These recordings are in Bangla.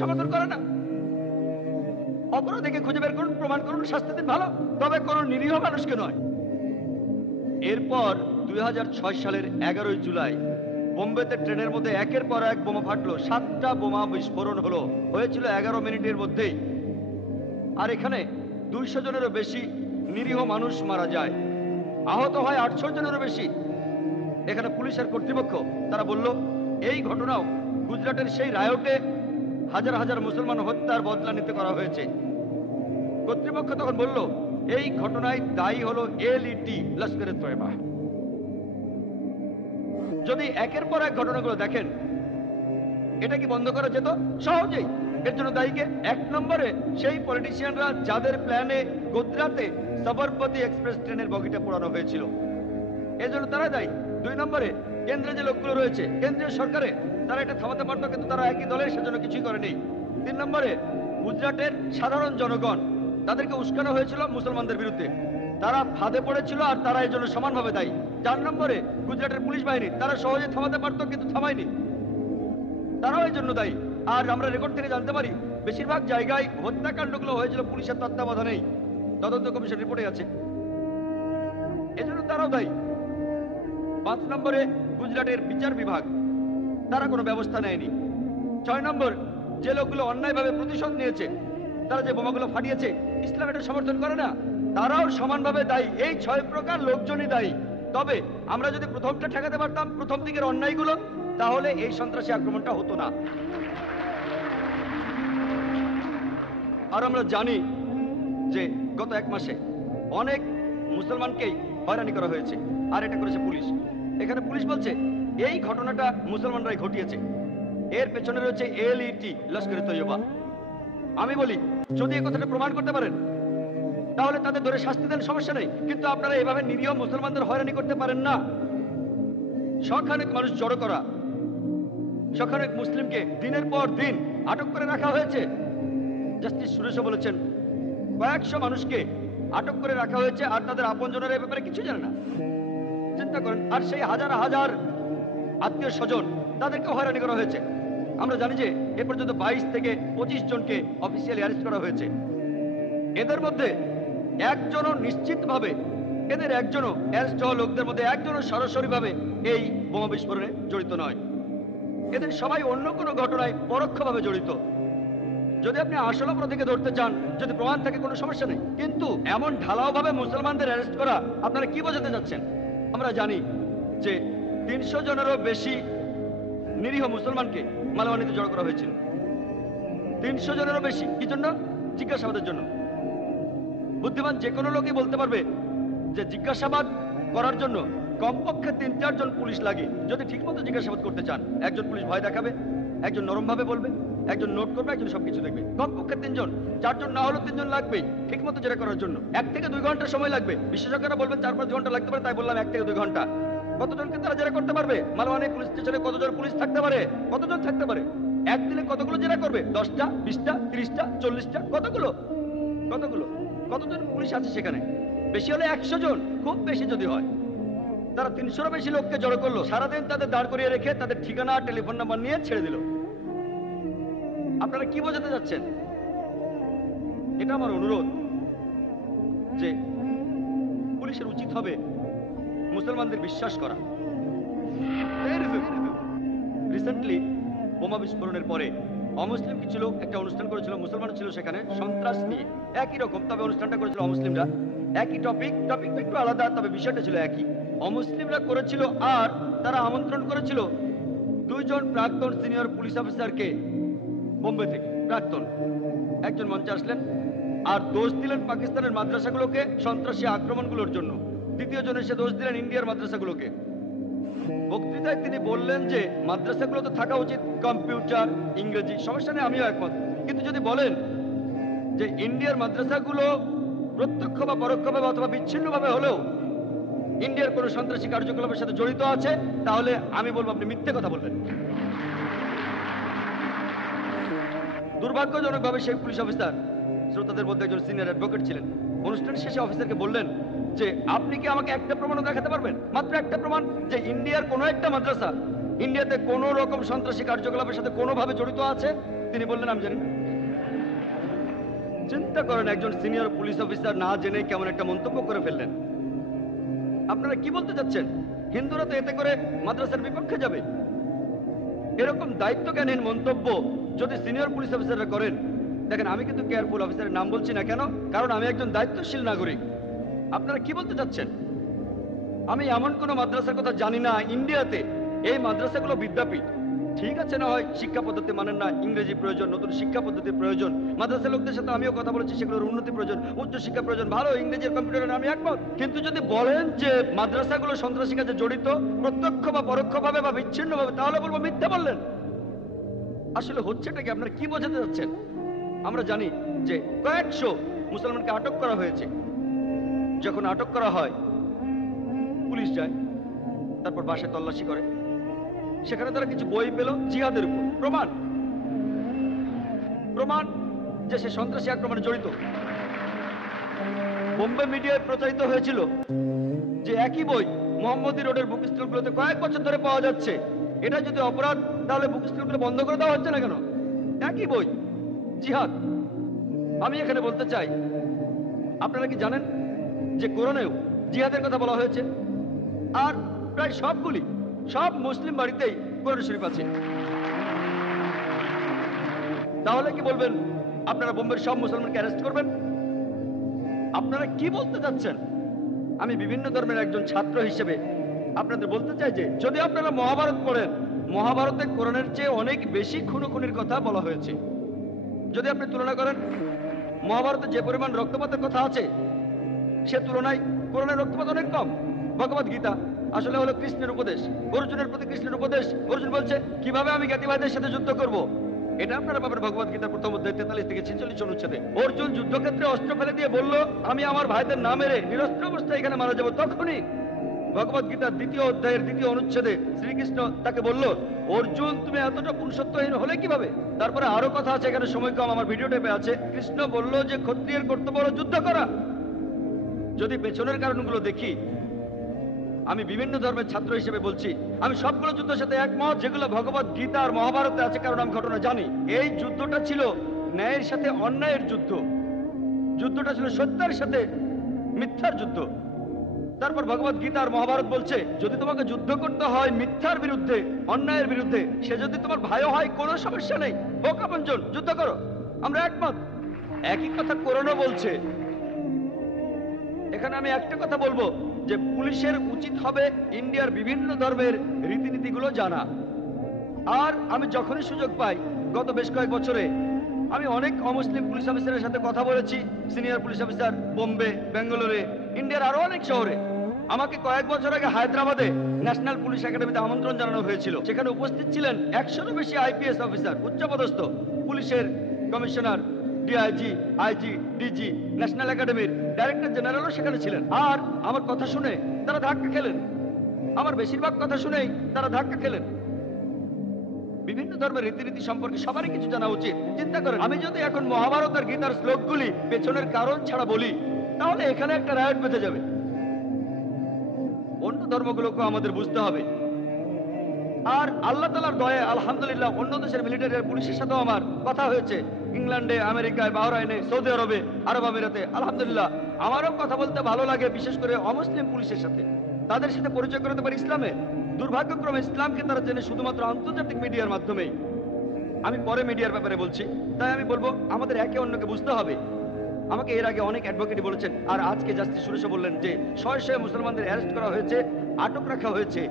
সমর্থন করে না। অপরাধীকে খুঁজে বের করুন, প্রমাণ করুন, শাস্তি দিন, ভালো, তবে কোন নিরীহ মানুষকে নয়। এরপর 2006 সালের 11 জুলাই বোম্বেতে ট্রেনের মধ্যে একের পর এক বোমা ফাটলো। 7টা বোমা বিস্ফোরণ হয়েছিল 11 মিনিটের মধ্যেই। আর এখানে 200 জনেরও বেশি নিরীহ মানুষ মারা যায়, আহত হয় 800 জনেরও বেশি। এখানে পুলিশের কর্তৃপক্ষ তারা বলল এই ঘটনাও গুজরাটের সেই রায়টে হাজার হাজার মুসলমান হত্যার বদলা নিতে করা হয়েছে। কর্তৃপক্ষ তখন বলল এই ঘটনায় দায়ী হলো এলইটি, লস্করে তয়বা। যদি একের পর এক ঘটনাগুলো দেখেন, এটা কি বন্ধ করা যেত? সহজেই। এর জন্য দায়ীকে 1 নম্বরে সেই পলিটিশিয়ানরা যাদের প্ল্যানে গুজরাটে সবরমতী এক্সপ্রেস ট্রেনের বগিটা পোড়ানো হয়েছিল, এর জন্য তারা দায়ী। 2 নম্বরে কেন্দ্রে যে লোকগুলো রয়েছে কেন্দ্রীয় সরকারে, তারা এটা থামাতে পারতো, কিন্তু তারা একই দলের, সেজন্য কিছুই করেনি। 3 নম্বরে গুজরাটের সাধারণ জনগণ, তাদেরকে উস্কানো হয়েছিল মুসলমানদের বিরুদ্ধে, তারা ফাঁদে পড়েছিল আর তারা এর জন্য সমানভাবে দায়ী। 4 নম্বরে গুজরাটের পুলিশ বাহিনী, তারা সহজে থামাতে পারতো কিন্তু থামায়নি, তারাও এই জন্য দায়ী। আর আমরা রেকর্ড থেকে জানতে পারি বেশিরভাগ জায়গায় হত্যাকাণ্ডগুলো হয়েছিল পুলিশের তত্ত্বাবধানেই, তদন্ত কমিশন রিপোর্টে আছে, এজন্য তারাও দায়ী। 5 নম্বরে গুজরাটের বিচার বিভাগ, তারা কোনো ব্যবস্থা নেয়নি। 6 নম্বর, যে লোকগুলো অন্যায়ভাবে প্রতিশোধ নিয়েছে, তারা যে বোমাগুলো ফাটিয়েছে, ইসলাম এটা সমর্থন করে না, তারাও সমানভাবে দায়ী। এই 6 প্রকার লোকজনই দায়ী। তবে আমরা যদি প্রথমটা ঠেকাতে পারতাম, প্রথম দিকের অন্যায়গুলো, তাহলে এই সন্ত্রাসী আক্রমণটা হতো না। আর আমরা জানি যে গত 1 মাসে অনেক মুসলমানকেই হয়রানি করা হয়েছে, আর এটা করেছে পুলিশ। এখানে পুলিশ বলছে এই ঘটনাটা মুসলমানরাই ঘটিয়েছে, এর পেছনে রয়েছে এলইটি, লস্করে তৈয়বা। আমি বলি যদি এই কথাটা প্রমাণ করতে পারেন তাহলে তাদের ধরে শাস্তি দেন, সমস্যা নেই, কিন্তু আপনারা এভাবে নিরীহ মুসলমানদের হয়রানি করতে পারেন না। শখানেক মানুষ জড়ো করা, শখানেক মুসলিমকে দিনের পর দিন আটক করে রাখা হয়েছে। জাস্টিস সুরেশও বলেছেন কয়েকশো মানুষকে আটক করে রাখা হয়েছে আর তাদের আপনজনের এই ব্যাপারে কিছু জানে না। চিন্তা করেন, আর সেই হাজার হাজার আত্মীয় স্বজন, তাদেরকে হয়রানি করা হয়েছে। আমরা জানি যে এ পর্যন্ত 22 থেকে 25 জনকে অফিসিয়ালি অ্যারেস্ট করা হয়েছে। এদের মধ্যে একজনও নিশ্চিতভাবে, এদের একজনও অ্যারেস্ট হওয়া লোকদের মধ্যে একজনও সরাসরিভাবে এই বোমা বিস্ফোরণে জড়িত নয়। এদের সবাই অন্য কোনো ঘটনায় পরোক্ষভাবে জড়িত। যদি আপনি আসল অপরাধীকে ধরতে চান, যদি প্রমাণ থাকে, কোনো সমস্যা নেই, কিন্তু এমন ঢালাওভাবে মুসলমানদের অ্যারেস্ট করা, আপনারা কি বোঝাতে যাচ্ছেন? আমরা জানি যে 300 জনেরও বেশি নিরীহ মুসলমানকে মালওয়ানিতে জড়ো করা হয়েছিল। 300 জনেরও বেশি। কি জন্য? জিজ্ঞাসাবাদের জন্য। বুদ্ধিমান যে কোনো লোকই বলতে পারবে যে জিজ্ঞাসাবাদ করার জন্য কমপক্ষে 3-4 জন পুলিশ লাগে। যদি ঠিকমতো জিজ্ঞাসাবাদ করতে চান, একজন পুলিশ ভয় দেখাবে, একজন নরম ভাবে বলবে, একজন নোট করবে, একজন সবকিছু দেখবে। কমপক্ষে 3 জন, 4 জন না হলেও 3 জন লাগবে ঠিকমতো জেরা করার জন্য। 1 থেকে 2 ঘন্টা সময় লাগবে। বিশেষজ্ঞরা বলবেন 4-5 ঘন্টা লাগতে পারে, তাই বললাম 1 থেকে 2 ঘন্টা। কতজনকে তারা জেরা করতে পারবে? মালওয়ানি পুলিশ স্টেশনে কতজন পুলিশ থাকতে পারে? কতজন থাকতে পারে? একদিনে কতগুলো জেরা করবে? 10টা, 20টা, 30টা, 40টা, কতগুলো? কতজন পুলিশ আছে সেখানে? বেশি হলে 100 জন, খুব বেশি যদি হয়। তারা 300-এরও বেশি লোককে জড়ো করলো, সারাদিন তাদের দাঁড় করিয়ে রেখে তাদের ঠিকানা, টেলিফোন নাম্বার নিয়ে ছেড়ে দিল। আপনারা কি বোঝাতে যাচ্ছেন? এটা আমার অনুরোধ যে পুলিশের উচিত হবে মুসলমানদের বিশ্বাস করা। রিসেন্টলি বোমা বিস্ফোরণের পরে অমুসলিম কিছু লোক একটা অনুষ্ঠান করেছিল, মুসলমান ছিল সেখানে, সন্ত্রাস নিয়ে, একই রকম, তবে অনুষ্ঠানটা করেছিল অমুসলিমরা। একই টপিকটা একটু আলাদা, তবে বিষয়টা ছিল একই। অমুসলিমরা করেছিল আর তারা আমন্ত্রণ করেছিল 2 জন প্রাক্তন সিনিয়র পুলিশ অফিসারকে বোম্বে থেকে। প্রাক্তন একজন মঞ্চে আসলেন আর দোষ দিলেন পাকিস্তানের মাদ্রাসাগুলোকে সন্ত্রাসী আক্রমণগুলোর জন্য। দ্বিতীয় জন এসে দোষ দিলেন ইন্ডিয়ার মাদ্রাসাগুলোকে। বক্তৃতায় তিনি বললেন যে মাদ্রাসাগুলো তো থাকা উচিত কম্পিউটার, ইংরেজি, সমস্যা নেই, আমিও একমত, কিন্তু যদি বলেন যে ইন্ডিয়ার মাদ্রাসাগুলো প্রত্যক্ষ বা পরোক্ষভাবে অথবা বিচ্ছিন্নভাবে হলেও ইন্ডিয়ার কোনো সন্ত্রাসী কার্যকলাপের সাথে জড়িত আছে, তাহলে আমি বলবো আপনি মিথ্যে কথা বলবেন। দুর্ভাগ্যজনকভাবে সেই পুলিশ অফিসার, শ্রোতাদের মধ্যে একজন সিনিয়র অ্যাডভোকেট ছিলেন, অনুষ্ঠান শেষে অফিসারকে বললেন যে আপনি কি আমাকে একটা প্রমাণও দেখাতে পারবেন, মাত্র একটা প্রমাণ, যে ইন্ডিয়ার কোনো একটা মাদ্রাসা ইন্ডিয়াতে কোনো রকম সন্ত্রাসী কার্যকলাপের সাথে কোনোভাবে জড়িত আছে? তিনি বললেন আমি জানি না। চিন্তা করেন, একজন সিনিয়র পুলিশ অফিসার না জেনে কেমন একটা মন্তব্য করে ফেললেন। আপনারা কি বলতে চাচ্ছেন? হিন্দুরা তো এতে করে মাদ্রাসার বিপক্ষে যাবে। এরকম দায়িত্বজ্ঞানহীন মন্তব্য যদি সিনিয়র পুলিশ অফিসাররা করেন, দেখেন আমি কিন্তু কেয়ারফুল অফিসারের নাম বলছি না। কেন? কারণ আমি একজন দায়িত্বশীল নাগরিক। আপনারা কি বলতে চাচ্ছেন? আমি এমন কোনো মাদ্রাসার কথা জানি না ইন্ডিয়াতে। এই মাদ্রাসাগুলো বিদ্যাপীঠ, ঠিক আছে, না হয় শিক্ষা পদ্ধতি মানেন না, ইংরেজি প্রয়োজন, নতুন শিক্ষা পদ্ধতির প্রয়োজন। মাদ্রাসা লোকদের সাথে আমিও কথা বলেছি, সেগুলোর উন্নতি প্রয়োজন, উচ্চ শিক্ষা প্রয়োজন, ভালো ইংরেজি কম্পিউটারের আমি একমত। কিন্তু যদি বলেন যে মাদ্রাসাগুলো সন্ত্রাসী কাজে জড়িত প্রত্যক্ষ বা পরোক্ষভাবে বা বিচ্ছিন্নভাবে, তাহলে বলবো মিথ্যা বললেন। আসলে হচ্ছেটা কি, আপনারা কি বোঝাতে যাচ্ছেন? আমরা জানি যে কয়েকশো মুসলমানকে আটক করা হয়েছে। যখন আটক করা হয়, পুলিশ যায়, তারপর বাসায় তল্লাশি করে। সেখানে তারা কিছু বই পেল জিহাদের উপর, প্রমাণ যে সে সন্ত্রাসী আক্রমণে জড়িত। বোম্বে মিডিয়ায় প্রচারিত হয়েছিল যে একই বই মোহাম্মদী রোডের বুক স্টলগুলোতে কয়েক বছর ধরে পাওয়া যাচ্ছে। এটা যদি অপরাধ, তাহলে বুক স্টলগুলো বন্ধ করে দেওয়া হচ্ছে না কেন? একই বই, জিহাদ। আমি এখানে বলতে চাই, আপনারা কি জানেন যে কোরআনেও জিহাদের কথা বলা হয়েছে? আর প্রায় সব মুসলিম বাড়িতেই কোরআন শরীফ আছে। তাহলে কি বলবেন আপনারা বোম্বের সব মুসলমানকে অ্যারেস্ট করবেন? আপনারা কি বলতে চাচ্ছেন? আমি বিভিন্ন ধর্মের একজন ছাত্র হিসেবে আপনাদের বলতে চাই যে যদি আপনারা মহাভারত পড়েন, মহাভারতে কোরআনের চেয়ে অনেক বেশি খুনোখুনির কথা বলা হয়েছে। যদি আপনি তুলনা করেন মহাভারতে যে পরিমাণ রক্তপাতের কথা আছে, সে তুলনায় কোরআনের রক্তপাত অনেক কম। ভগবদ গীতা আসলে হলো কৃষ্ণের উপদেশ, অর্জুনের প্রতি কৃষ্ণের উপদেশ। অর্জুন বলছে কিভাবে আমি জ্ঞাতিবাদের সাথে যুদ্ধ করব। এটা আপনারা পাবেন ভগবদ গীতার প্রথম অধ্যায় 43 থেকে 46 অনুচ্ছেদে। অর্জুন যুদ্ধক্ষেত্রে অস্ত্র ফেলে দিয়ে বলল, আমি আমার ভাইদের না মেরে নিরস্ত্র অবস্থায় এখানে মারা যাব। তখনই ভগবদ গীতার 2য় অধ্যায়ের 2য় অনুচ্ছেদে শ্রীকৃষ্ণ তাকে বলল, অর্জুন তুমি এতটা পুরুষত্বহীন হলে কিভাবে? তারপরে আরো কথা আছে, এখানে সময় কম, আমার ভিডিও টেপে আছে। কৃষ্ণ বলল যে ক্ষত্রিয়ের কর্তব্য হলো যুদ্ধ করা। যদি পেছনের কারণগুলো দেখি, আমি বিভিন্ন ধর্মের ছাত্র হিসেবে বলছি, আমি সবগুলো যুদ্ধের সাথে একমত যেগুলো ভগবদ গীতা আর মহাভারতে আছে, কারণ আমি ঘটনা জানি। এই যুদ্ধটা ছিল ন্যায়ের সাথে অন্যায়ের যুদ্ধ, যুদ্ধটা ছিল সত্যের সাথে মিথ্যার যুদ্ধ। তারপর ভগবদ গীতা আর মহাভারত বলছে যদি তোমাকে যুদ্ধ করতে হয় মিথ্যার বিরুদ্ধে, অন্যায়ের বিরুদ্ধে, সে যদি তোমার ভাইও হয় কোনো সমস্যা নেই, হোক আপনজন, যুদ্ধ করো। আমরা একমত। একই কথা কোরআনও বলছে। এখানে আমি একটা কথা বলবো যে পুলিশের উচিত হবে ইন্ডিয়ার বিভিন্ন ধর্মের রীতিনীতিগুলো জানা। আর আমি যখনই সুযোগ পাই, গত বেশ কয়েক বছরে আমি অনেক অমুসলিম পুলিশ অফিসারের সাথে কথা বলেছি। সিনিয়র পুলিশ অফিসার বোম্বে, বেঙ্গালুরে, ইন্ডিয়ার আরো অনেক শহরে। আমাকে কয়েক বছর আগে হায়দ্রাবাদে ন্যাশনাল পুলিশ একাডেমিতে আমন্ত্রণ জানানো হয়েছিল। সেখানে উপস্থিত ছিলেন 100-এরও বেশি আইপিএস অফিসার, উচ্চপদস্থ পুলিশের commissioner, DIG, IG, DG, national একাডেমির ডাইরেক্টর জেনারেলও সেখানে ছিলেন। আর আমার কথা শুনে তারা ধাক্কা খেলেন। আমার বেশিরভাগ কথা শুনেই তারা ধাক্কা খেলেন। বিভিন্ন ধর্মের রীতিনীতি সম্পর্কে সবারই কিছু জানা উচিত। চিন্তা করেন, আমি যদি এখন মহাভারত আর গীতার শ্লোকগুলি পেছনের কারণ ছাড়া বলি, তাহলে এখানে একটা রায়ট বেঁধে যাবে। অন্য ধর্মগুলোকে আমাদের বুঝতে হবে। আর আল্লাহ তাআলার দয়ায় আলহামদুলিল্লাহ অন্য দেশের মিলিটারি আর পুলিশের সাথেও আমার কথা হয়েছে। ইংল্যান্ডে, আমেরিকায়, বাহরাইনে, সৌদি আরবে, আরব আমিরাতে, আলহামদুলিল্লাহ আমারও কথা বলতে ভালো লাগে, বিশেষ করে অমুসলিম পুলিশের সাথে। তাদের সাথে পরিচয় করাতে পারি ইসলামে। দুর্ভাগ্যক্রমে ইসলামকে তারা জেনে শুধুমাত্র আন্তর্জাতিক মিডিয়ার মাধ্যমেই। আমি পরে মিডিয়ার ব্যাপারে বলছি। তাই আমি বলবো আমাদের একে অন্যকে বুঝতে হবে। আমাকে এর আগে অনেক অ্যাডভোকেটই বলেছেন, আর আজকে জাস্টিস সুরেশও বললেন যে শয়ে মুসলমানদের অ্যারেস্ট করা হয়েছে, আটক রাখা হয়েছে,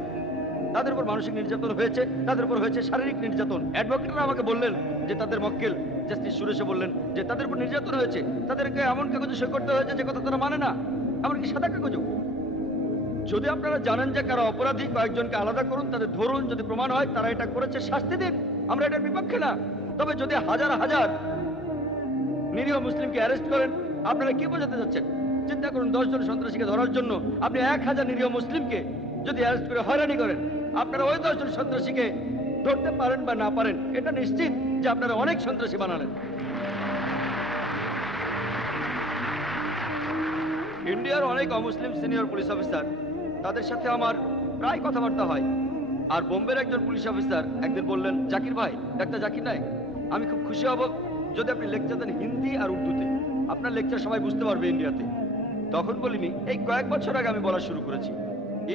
তাদের উপর মানসিক নির্যাতন হয়েছে, তাদের উপর হয়েছে শারীরিক নির্যাতন। অ্যাডভোকেটরা আমাকে বললেন যে তাদের মক্কেল জাস্টিস সুরেশও বললেন যে তাদের উপর নির্যাতন হয়েছে, তাদেরকে এমন কাগজে সই করতে হয়েছে যে কথা তারা মানে না, এমনকি সাদা কাগজও। যদি আপনারা জানেন যে কারা অপরাধী, কয়েকজনকে আলাদা করুন, তাদের ধরুন, যদি প্রমাণ হয় তারা এটা করেছে শাস্তি দিন। আমরা এটার বিপক্ষে না। তবে যদি হাজার হাজার নিরীহ মুসলিমকে অ্যারেস্ট করেন, আপনারা কি বোঝাতে যাচ্ছেন? চিন্তা করুন, 10 জন সন্ত্রাসীকে ধরার জন্য আপনি 1000 নিরীহ মুসলিমকে যদি অ্যারেস্ট করে হয়রানি করেন, আপনারা ওই 10 জন সন্ত্রাসীকে ধরতে পারেন বা না পারেন, এটা নিশ্চিত যে আপনারা অনেক সন্ত্রাসী বানালেন। ইন্ডিয়ার অনেক অমুসলিম সিনিয়র পুলিশ অফিসার, তাদের সাথে আমার প্রায় কথাবার্তা হয়। আর বোম্বের একজন পুলিশ অফিসার একদিন বললেন, জাকির ভাই, ডাক্তার জাকির নায়েক, আমি খুব খুশি হব যদি আপনি লেকচার দেন হিন্দি আর উর্দুতে, আপনার লেকচার সবাই বুঝতে পারবে ইন্ডিয়াতে। তখন বলিনি, এই কয়েক বছর আগে আমি বলা শুরু করেছি।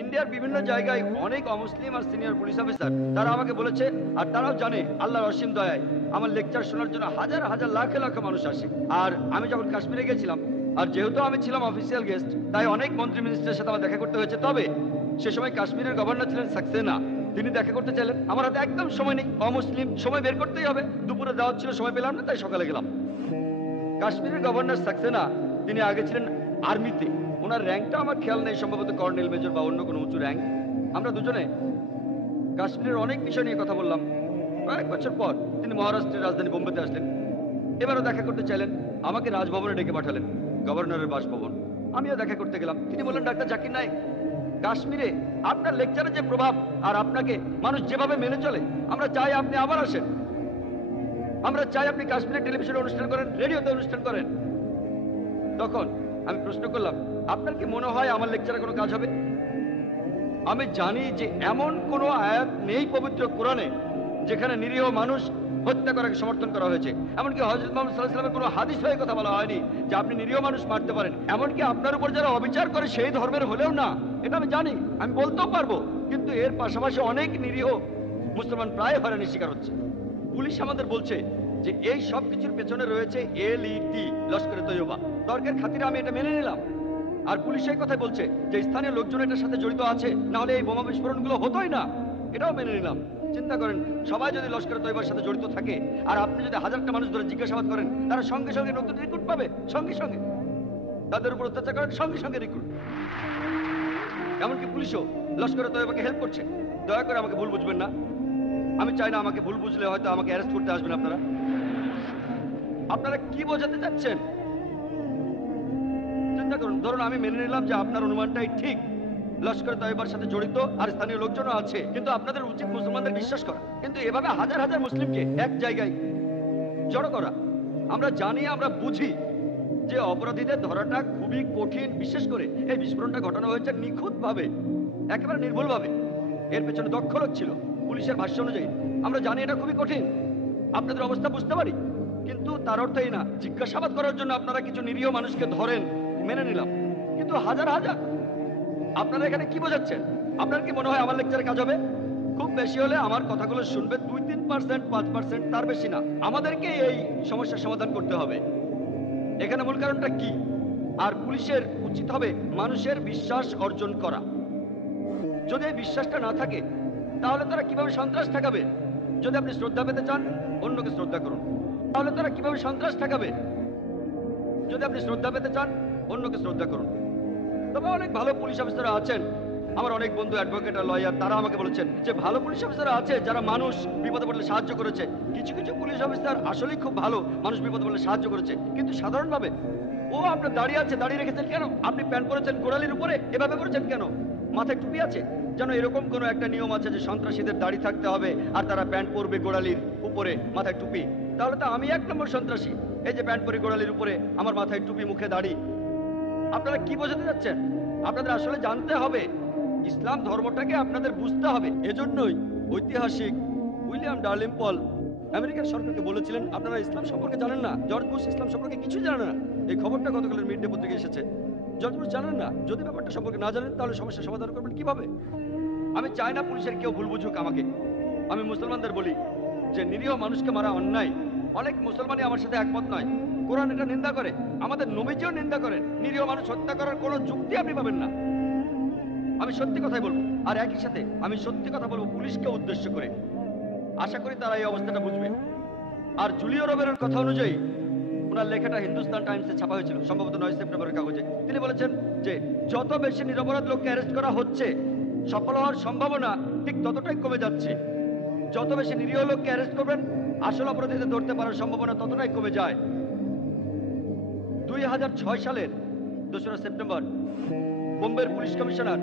ইন্ডিয়ার বিভিন্ন জায়গায় অনেক অমুসলিম আর সিনিয়র পুলিশ অফিসার তারা আমাকে বলেছে, আর তারাও জানে আল্লাহর অসীম দয়ায় আমার লেকচার শোনার জন্য হাজার হাজার লাখে লাখে মানুষ আসে। আর আমি যখন কাশ্মীরে গেছিলাম, আর যেহেতু আমি ছিলাম অফিসিয়াল গেস্ট, তাই অনেক মন্ত্রী মিনিস্টারের সাথে আমার দেখা করতে হয়েছে। তবে সে সময় কাশ্মীরের গভর্নর ছিলেন সাক্সেনা, তিনি দেখা করতে চাইলেন। আমার হাতে একদম সময় নেই, অমুসলিম, সময় বের করতেই হবে। দুপুরে দাওয়াত ছিল, সময় পেলাম না, তাই সকালে গেলাম। কাশ্মীরের গভর্নর সাক্সেনা, তিনি আগে ছিলেন আর্মিতে। ওনার র্যাঙ্কটা আমার খেয়াল নেই, সম্ভবত কর্নেল মেজর বা অন্য কোনো উঁচু র্যাঙ্ক। আমরা দুজনে কাশ্মীরের অনেক বিষয় নিয়ে কথা বললাম। কয়েক বছর পর তিনি মহারাষ্ট্রের রাজধানী বোম্বেতে আসলেন। এবারও দেখা করতে চাইলেন, আমাকে রাজভবনে ডেকে পাঠালেন, গভর্নরের বাসভবন। আমিও দেখা করতে গেলাম। তিনি বললেন, ডাক্তার জাকির নায়েক, কাশ্মীরে আপনার লেকচারের যে প্রভাব আর আপনাকে মানুষ যেভাবে মেনে চলে, আমরা চাই আপনি আবার আসেন। আমরা চাই আপনি কাশ্মীরে টেলিভিশনে অনুষ্ঠান করেন, রেডিওতে অনুষ্ঠান করেন। তখন আমি প্রশ্ন করলাম, আপনার কি মনে হয় আমার লেকচারে কোনো কাজ হবে? আমি জানি যে এমন কোনো আয়াত নেই পবিত্র কোরআনে যেখানে নিরীহ মানুষ হত্যা করাকে সমর্থন করা হয়েছে। এমনকি হযরত মুহাম্মদ সাল্লাল্লাহু আলাইহি ওয়াসাল্লামের কোনো হাদিস হয়ে কথা বলা হয়নি যে আপনি নিরীহ মানুষ মারতে পারেন। এমনকি আপনার উপর যারা অবিচার করে সেই ধর্মের হলেও না, এটা আমি জানি, আমি বলতেও পারবো। কিন্তু এর পাশাপাশি অনেক নিরীহ মুসলমান প্রায় হয়রানির শিকার হচ্ছে। পুলিশ আমাদের বলছে যে এই সব কিছুর পেছনে রয়েছে LET, লস্করে তৈয়বা। তর্কের খাতিরে আমি এটা মেনে নিলাম। আর পুলিশ এই কথাই বলছে যে স্থানীয় লোকজন এটার সাথে জড়িত আছে, না হলে এই বোমা বিস্ফোরণগুলো হতোই না, এটাও মেনে নিলাম। চিন্তা করেন, সবাই যদি লস্করে তৈয়বার সাথে জড়িত থাকে, আর আপনি যদি হাজারটা মানুষ ধরে জিজ্ঞাসাবাদ করেন, তারা সঙ্গে সঙ্গে নতুন রিক্রুট পাবে, সঙ্গে সঙ্গে তাদের উপর অত্যাচার করেন, সঙ্গে সঙ্গে রিক্রুট। এমনকি পুলিশও লস্করে তৈয়বাকে হেল্প করছে। দয়া করে আমাকে ভুল বুঝবেন না, আমি চাই না আমাকে ভুল বুঝলে হয়তো আমাকে অ্যারেস্ট করতে আসবেন আপনারা। আপনারা কি বোঝাতে চাচ্ছেন? চিন্তা করুন, ধরুন আমি মেনে নিলাম যে আপনার অনুমানটাই ঠিক, লস্কর তয়বার সাথে জড়িত আর স্থানীয় লোকজনও আছে, কিন্তু আপনাদের উচিত মুসলমানদের বিশ্বাস করা। কিন্তু এভাবে হাজার হাজার মুসলিমকে এক জায়গায় জড়ো করা, আমরা জানি, আমরা বুঝি যে অপরাধীদের ধরাটা খুবই কঠিন। বিশেষ করে এই বিস্ফোরণটা ঘটানো হয়েছে নিখুঁতভাবে, একেবারে নির্ভুলভাবে। এর পেছনে দক্ষ লোক ছিল। পুলিশের ভাষ্য অনুযায়ী আমরা জানি এটা খুবই কঠিন, আপনাদের অবস্থা বুঝতে পারি, কিন্তু তার অর্থ এই না জিজ্ঞাসাবাদ করার জন্য আপনারা কিছু নিরীহ মানুষকে ধরেন, মেনে নিলাম। কিন্তু হাজার হাজার, আপনারা এখানে কি বোঝাচ্ছেন? আপনার কি মনে হয় আমার লেকচারে কাজ হবে? খুব বেশি হলে আমার কথাগুলো শুনবে 2-3%, 5%, তার বেশি না। আমাদেরকে এই সমস্যার সমাধান করতে হবে। এখানে মূল কারণটা কি? আর পুলিশের উচিত হবে মানুষের বিশ্বাস অর্জন করা। যদি এই বিশ্বাসটা না থাকে, তাহলে তারা কিভাবে সন্ত্রাস ঠেকাবে? যদি আপনি শ্রদ্ধা পেতে চান, অন্যকে শ্রদ্ধা করুন। তাহলে তারা কিভাবে সন্ত্রাস ঠেকাবে? যদি আপনি শ্রদ্ধা পেতে চান, অন্যকে শ্রদ্ধা করুন। তবে অনেক ভালো পুলিশ অফিসাররা আছেন, আমার অনেক বন্ধু অ্যাডভোকেট আর লয়ার, তারা আমাকে বলেছেন যে ভালো পুলিশ অফিসার আছে যারা মানুষ বিপদে পড়লে সাহায্য করেছে। কিছু কিছু পুলিশ অফিসার আসলেই খুব ভালো, মানুষ বিপদে পড়লে সাহায্য করেছে, কিন্তু সাধারণভাবে ও আপনার দাঁড়িয়ে আছে, দাঁড়িয়ে রেখেছেন কেন? আপনি প্যান্ট পরেছেন গোড়ালির উপরে, এভাবে করেছেন কেন? মাথায় টুপি আছে, যেন এরকম কোনো একটা নিয়ম আছে যে সন্ত্রাসীদের দাড়ি থাকতে হবে আর তারা প্যান্ট পরবে গোড়ালির উপরে, মাথায় টুপি। তাহলে তো আমি 1 নম্বর সন্ত্রাসী। এই যে প্যান্ট পরে গোড়ালির উপরে, আমার মাথায় টুপি, মুখে দাড়ি। আপনারা কি বোঝাতে যাচ্ছেন? আপনাদের আসলে জানতে হবে, ইসলাম ধর্মটাকে আপনাদের বুঝতে হবে। এজন্যই ঐতিহাসিক উইলিয়াম ডারলিংপল আমেরিকান সরকারকে বলেছিলেন, আপনারা ইসলাম সম্পর্কে জানেন না। জর্জ বুশ ইসলাম সম্পর্কে কিছু জানে না। এই খবরটা গতকালের মিড ডে পত্রিকায় এসেছে। জর্জ বুশ জানেন না। যদি ব্যাপারটা সম্পর্কে না জানেন, তাহলে সমস্যার সমাধান করবেন কিভাবে? আমি চাই না পুলিশের কেউ ভুল বুঝুক আমাকে। আমি মুসলমানদের বলি যে নিরীহ মানুষকে মারা অন্যায়। অনেক মুসলমানই আমার সাথে একমত নয়। কোরআন এটা নিন্দা করে, আমাদের নবীজিও নিন্দা করেন। নিরীহ মানুষ হত্যা করার কোনো যুক্তি আপনি পাবেন না। আমি সত্যি কথাই বলবো, আর একই সাথে আমি সত্যি কথা বলবো পুলিশকে উদ্দেশ্য করে। আশা করি তারা এই অবস্থাটা বুঝবে। আর জুলিও রোবেরের কথা অনুযায়ী, ওনার লেখাটা হিন্দুস্তান টাইমসে ছাপা হয়েছিল, সম্ভবত 9 সেপ্টেম্বরের কাগজে। তিনি বলেছেন যে যত বেশি নিরপরাধ লোককে অ্যারেস্ট করা হচ্ছে, সফল হওয়ার সম্ভাবনা ঠিক ততটাই কমে যাচ্ছে। যত বেশি নিরীহ লোককে অ্যারেস্ট করবেন, আসল অপরাধীদের ধরতে পারার সম্ভাবনা ততটাই কমে যায়। 2006 সালের 2রা সেপ্টেম্বর বোম্বের পুলিশ কমিশনার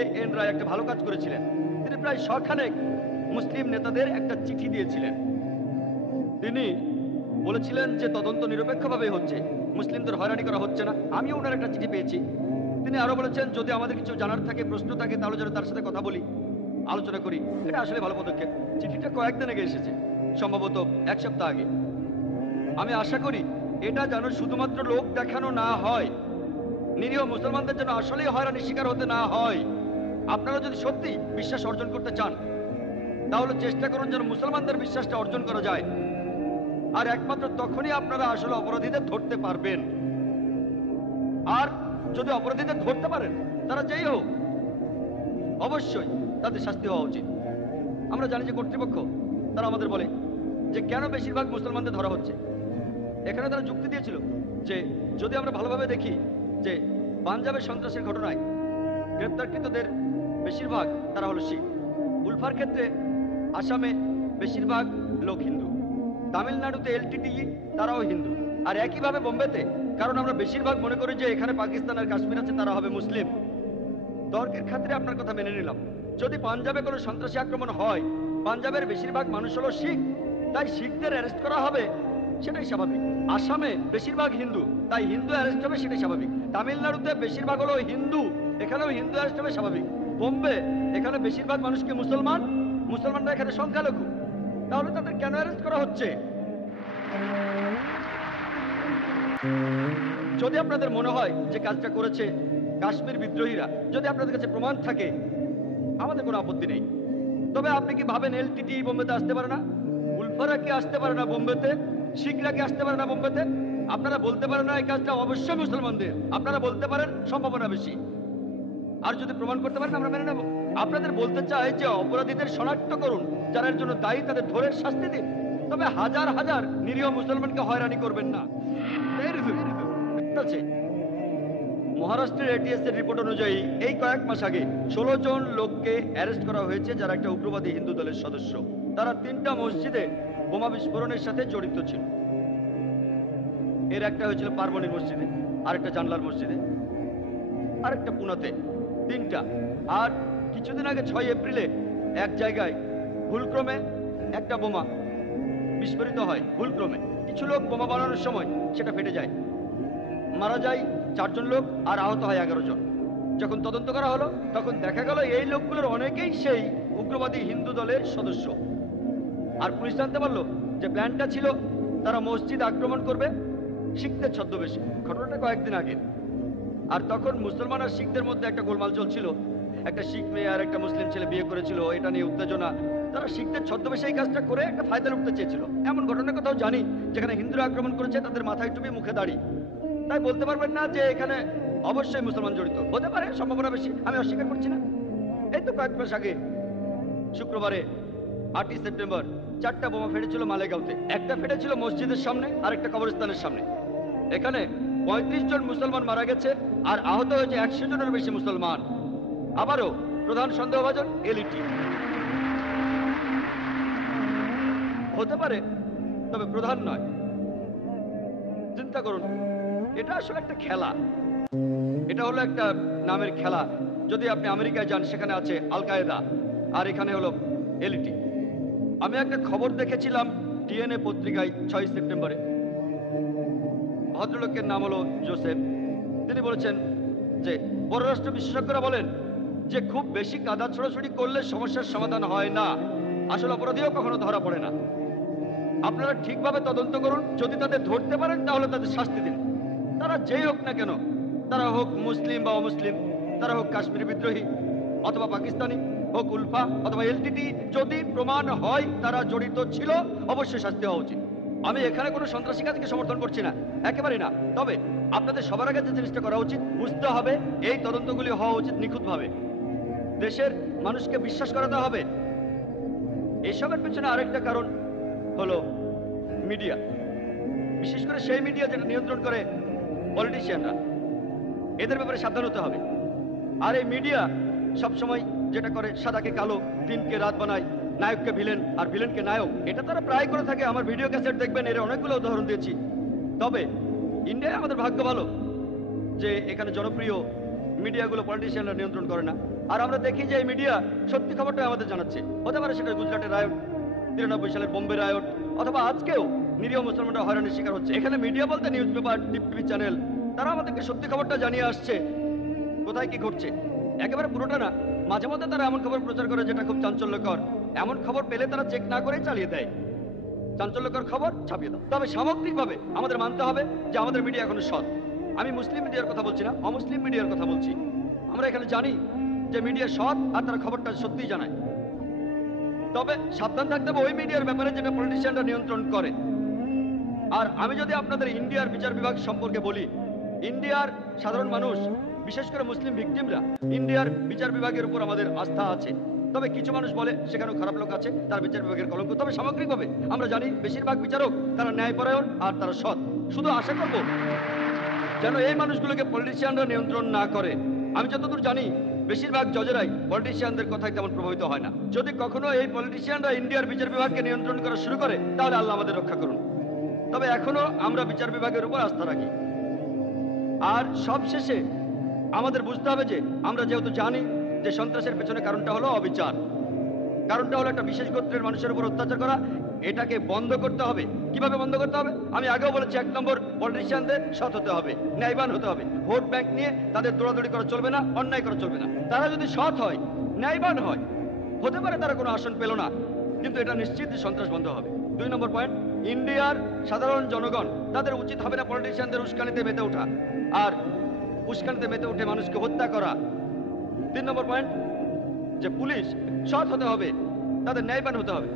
AN রায় একটা ভালো কাজ করেছিলেন। তিনি প্রায় 100 খানেক মুসলিম নেতাদের একটা চিঠি দিয়েছিলেন। তিনি বলেছিলেন যে তদন্ত নিরপেক্ষভাবে হচ্ছে, মুসলিমদের হয়রানি করা হচ্ছে না। আমিও ওনার একটা চিঠি পেয়েছি। তিনি আরো বলেছেন যদি আমাদের কিছু জানার থাকে, প্রশ্ন থাকে, তাহলে যেন তার সাথে কথা বলি, আলোচনা করি। এটা আসলে ভালো পদক্ষেপ। চিঠিটা কয়েকদিন আগে এসেছে। সম্ভবত 1 সপ্তাহ আগে। আমি আশা করি এটা যেন শুধুমাত্র লোক দেখানো না হয়, নিরীহ মুসলমানদের যেন আসলেই হয়রানির শিকার হতে না হয়। আপনারা যদি সত্যি বিশ্বাস অর্জন করতে চান তাহলে চেষ্টা করুন যেন মুসলমানদের বিশ্বাসটা অর্জন করা যায়। আর একমাত্র তখনই আপনারা আসলে অপরাধীদের ধরতে পারবেন। আর যদি অপরাধীদের ধরতে পারেন, তারা যেই হোক, অবশ্যই তাদের শাস্তি হওয়া উচিত। আমরা জানি যে কর্তৃপক্ষ তারা আমাদের বলে যে কেন বেশিরভাগ মুসলমানদের ধরা হচ্ছে। এখানে তারা যুক্তি দিয়েছিল যে যদি আমরা ভালোভাবে দেখি যে পাঞ্জাবের সন্ত্রাসের ঘটনায় গ্রেপ্তারকৃতদের বেশিরভাগ তারা হলো শিখ। উলফার ক্ষেত্রে আসামে বেশিরভাগ লোক হিন্দু, তামিলনাড়ুতে এলটিটি তারাও হিন্দু, আর একইভাবে বোম্বেতে, কারণ আমরা বেশিরভাগ মনে করি যে এখানে পাকিস্তান আর কাশ্মীর আছে, তারা হবে মুসলিম। তর্কের খাতিরে আপনার কথা মেনে নিলাম, যদি পাঞ্জাবে কোনো সন্ত্রাসী আক্রমণ হয়, পাঞ্জাবের বেশিরভাগ মানুষ হলো শিখ, তাই শিখদের অ্যারেস্ট করা হবে, সেটাই স্বাভাবিক। আসামে বেশিরভাগ হিন্দু, তাই হিন্দু অ্যারেস্ট হবে, সেটাই স্বাভাবিক। তামিলনাড়ুতে বেশিরভাগ হলো হিন্দু, এখানেও হিন্দু অ্যারেস্ট হবে, স্বাভাবিক। বোম্বে, এখানে বেশিরভাগ মানুষকে মুসলমান, মুসলমানরা এখানে সংখ্যালঘু, তাহলে তাদের কেন অ্যারেস্ট করা হচ্ছে? যদি আপনাদের মনে হয় যে কাজটা করেছে কাশ্মীর বিদ্রোহীরা, যদি আপনাদের কাছে প্রমাণ থাকে, আমাদের কোনো আপত্তি নেই। তবে আপনি কি ভাবেন এলটিটি বোম্বেতে আসতে পারে না? উলফারা কি আসতে পারে না বোম্বেতে? শিখরা কি আসতে পারে না বোম্বেতে? আপনারা বলতে পারেন না এই কাজটা অবশ্যই মুসলমানদের, আপনারা বলতে পারেন সম্ভাবনা বেশি। আর যদি প্রমাণ করতে পারেন আমরা মেনে নেব। আপনাদের বলতে চাই যে অপরাধীদের শনাক্ত করুন, যারা এর জন্য দায়ী তাদের ধরে শাস্তি দিন, তবে হাজার হাজার নিরীহ মুসলমানকে হয়রানি করবেন না। মহারাষ্ট্রের এটিএস এর রিপোর্ট অনুযায়ী এই কয়েক মাস আগে 16 জন লোককে অ্যারেস্ট করা হয়েছে যারা একটা উগ্রবাদী হিন্দু দলের সদস্য। তারা 3টা মসজিদে বোমা বিস্ফোরণের সাথে জড়িত ছিল। এর একটা হয়েছিল পার্বণীর মসজিদে, আরেকটা জানলার মসজিদে, আরেকটা পুনাতে, 3টা। আর কিছুদিন আগে 6 এপ্রিলে এক জায়গায় ভুলক্রমে একটা বোমা বিস্ফোরিত হয়। ভুলক্রমে কিছু লোক বোমা বানানোর সময় সেটা ফেটে যায়, মারা যায় 4 জন লোক আর আহত হয় 11 জন। যখন তদন্ত করা হলো তখন দেখা গেল এই লোকগুলোর অনেকেই সেই উগ্রবাদী হিন্দু দলের সদস্য। আর পুলিশ জানতে পারলো যে প্ল্যানটা ছিল তারা মসজিদ আক্রমণ করবে শিখদের ছদ্মবেশে। ঘটনাটা কয়েকদিন আগে। আর তখন মুসলমান আর শিখদের মধ্যে একটা গোলমাল চলছিল। একটা শিখ মেয়ে আর একটা মুসলিম ছেলে বিয়ে করেছিল, এটা নিয়ে উত্তেজনা। তারা শিখদের ছদ্মবেশে এই কাজটা করে একটা ফায়দা লুটতে চেয়েছিল। এমন ঘটনার কথাও জানি যেখানে হিন্দুরা আক্রমণ করেছে, তাদের মাথায় টুপি মুখে দাড়ি। তাই বলতে পারবেন না যে এখানে অবশ্যই মুসলমান জড়িত। হতে পারে, সম্ভাবনা বেশি, আমি অস্বীকার করছি না। এই তো কয়েক মাস আগে শুক্রবারে 8ই সেপ্টেম্বর 4টা বোমা ফেটেছিল মালেগাঁওতে। একটা ফেটেছিল মসজিদের সামনে আর একটা কবরস্থানের সামনে। এখানে 35 জন মুসলমান মারা গেছে আর আহত হয়েছে 100 জনের বেশি মুসলমান। আবারও প্রধান সন্দেহভাজন এলইটি হতে পারে, তবে প্রধান নয়। চিন্তা করুন, এটা আসলে একটা খেলা, এটা হলো একটা নামের খেলা। যদি আপনি আমেরিকায় যান, সেখানে আছে আল কায়েদা আর এখানে হলো এলইটি। আমি একটা খবর দেখেছিলাম ডিএনএ পত্রিকায় 6 সেপ্টেম্বরে। ভদ্রলোকের নাম হলো জোসেফ। তিনি বলেছেন যে পররাষ্ট্র বিশেষজ্ঞরা বলেন যে খুব বেশি কাদা ছোড়াছুড়ি করলে সমস্যার সমাধান হয় না, আসল অপরাধীও কখনো ধরা পড়ে না। আপনারা ঠিকভাবে তদন্ত করুন, যদি তাদের ধরতে পারেন তাহলে তাদের শাস্তি দিন। তারা যেই হোক না কেন, তারা হোক মুসলিম বা অমুসলিম, তারা হোক কাশ্মীরি বিদ্রোহী অথবা পাকিস্তানি, হোক উলফা অথবা এলটিটি, যদি প্রমাণ হয় তারা জড়িত ছিল, অবশ্যই শাস্তি হওয়া উচিত। আমি এখানে কোনো সন্ত্রাসী কাজকে সমর্থন করছি না, একেবারেই না। তবে আপনাদের সবার আগে যে জিনিসটা করা উচিত, বুঝতে হবে এই তদন্তগুলি হওয়া উচিত নিখুঁতভাবে। দেশের মানুষকে বিশ্বাস করাতে হবে। এসবের পেছনে আরেকটা কারণ হলো মিডিয়া, বিশেষ করে সেই মিডিয়া যেটা নিয়ন্ত্রণ করে পলিটিশিয়ানরা। এদের ব্যাপারে সাবধান হতে হবে। আর এই মিডিয়া সবসময় যেটা করে, সাদাকে কালো, দিনকে রাত বানায়, নায়ককে ভিলেন আর ভিলেনকে নায়ক। এটা তারা প্রায় করে থাকে। আমার ভিডিও ক্যাসেট দেখবেন, এর অনেকগুলো উদাহরণ দিয়েছি। তবে ইন্ডিয়ায় আমাদের ভাগ্য ভালো যে এখানে জনপ্রিয় মিডিয়াগুলো পলিটিশিয়ানরা নিয়ন্ত্রণ করে না। আর আমরা দেখি যে এই মিডিয়া সত্যি খবরটা আমাদের জানাচ্ছে। হতে পারে সেটা গুজরাটের রায়ট, 93 সালের বোম্বে রায়ট, অথবা আজকেও নিরীহ মুসলমানরা হয়রানির শিকার হচ্ছে। এখানে মিডিয়া বলতে নিউজ পেপার, টিভি চ্যানেল, তারা আমাদেরকে সত্যি খবরটা জানিয়ে আসছে কোথায় কি ঘটছে। একেবারে পুরোটা না, মাঝে মধ্যে তারা এমন খবর প্রচার করে যেটা খুব চাঞ্চল্যকর। এমন খবর পেলে তারা চেক না করে চালিয়ে দেয়। চাঞ্চল্যকর খবর ছাপিয়ে দাও। তবে সামগ্রিকভাবে আমাদের মানতে হবে যে আমাদের মিডিয়া এখনো সৎ। আমি মুসলিম মিডিয়ার কথা বলছি না, অমুসলিম মিডিয়ার কথা বলছি। আমরা এখানে জানি যে মিডিয়া সৎ আর তারা খবরটা সত্যিই জানায়। তবে সাবধান থাকতে হবে ওই মিডিয়ার ব্যাপারে যেটা পলিটিশিয়ানরা নিয়ন্ত্রণ করে। আর আমি যদি আপনাদের ইন্ডিয়ার বিচার বিভাগ সম্পর্কে বলি, ইন্ডিয়ার সাধারণ মানুষ, বিশেষ করে মুসলিম ভিকটিমরা, ইন্ডিয়ার বিচার বিভাগের উপর আমাদের আস্থা আছে। তবে কিছু মানুষ বলে সেখানেও খারাপ লোক আছে, তার বিচার বিভাগের কলঙ্ক। তবে সামগ্রিকভাবে আমরা জানি বেশিরভাগ বিচারক তারা ন্যায়পরায়ণ আর তারা সৎ। শুধু আশা করব যেন এই মানুষগুলোকে পলিটিশিয়ানরা নিয়ন্ত্রণ না করে। আমি যতদূর জানি বেশিরভাগ জজেরাই পলিটিশিয়ানদের কথায় তেমন প্রভাবিত হয় না। যদি কখনো এই পলিটিশিয়ানরা ইন্ডিয়ার বিচার বিভাগকে নিয়ন্ত্রণ করা শুরু করে তাহলে আল্লাহ আমাদের রক্ষা করুন। তবে এখনো আমরা বিচার বিভাগের উপর আস্থা রাখি। আর সবশেষে আমাদের বুঝতে হবে যে আমরা যেহেতু জানি যে সন্ত্রাসের পেছনে কারণটা হলো অবিচার, কারণটা হলো একটা বিশেষ গোত্রের মানুষের উপর অত্যাচার করা। এটাকে বন্ধ করতে হবে। কিভাবে বন্ধ করতে হবে? আমি আগেও বলেছি, 1 নম্বর পলিটিশিয়ানদের সৎ হতে হবে, ন্যায়বান হতে হবে। ভোট ব্যাংক নিয়ে তাদের দৌড়াদৌড়ি করা চলবে না, অন্যায় করা চলবে না। তারা যদি সৎ হয়, ন্যায়বান হয়, হতে পারে তারা কোনো আসন পেল না, কিন্তু এটা নিশ্চিত যে সন্ত্রাস বন্ধ হবে। 2 নম্বর পয়েন্ট, ইন্ডিয়ার সাধারণ জনগণ তাদের উচিত হবে না পলিটিশিয়ানদের উস্কানিতে মেতে ওঠা আর উস্কানিতে মেতে উঠে মানুষকে হত্যা করা। 3 নম্বর পয়েন্ট, যে পুলিশ সৎ হতে হবে, তাদের ন্যায়বান হতে হবে।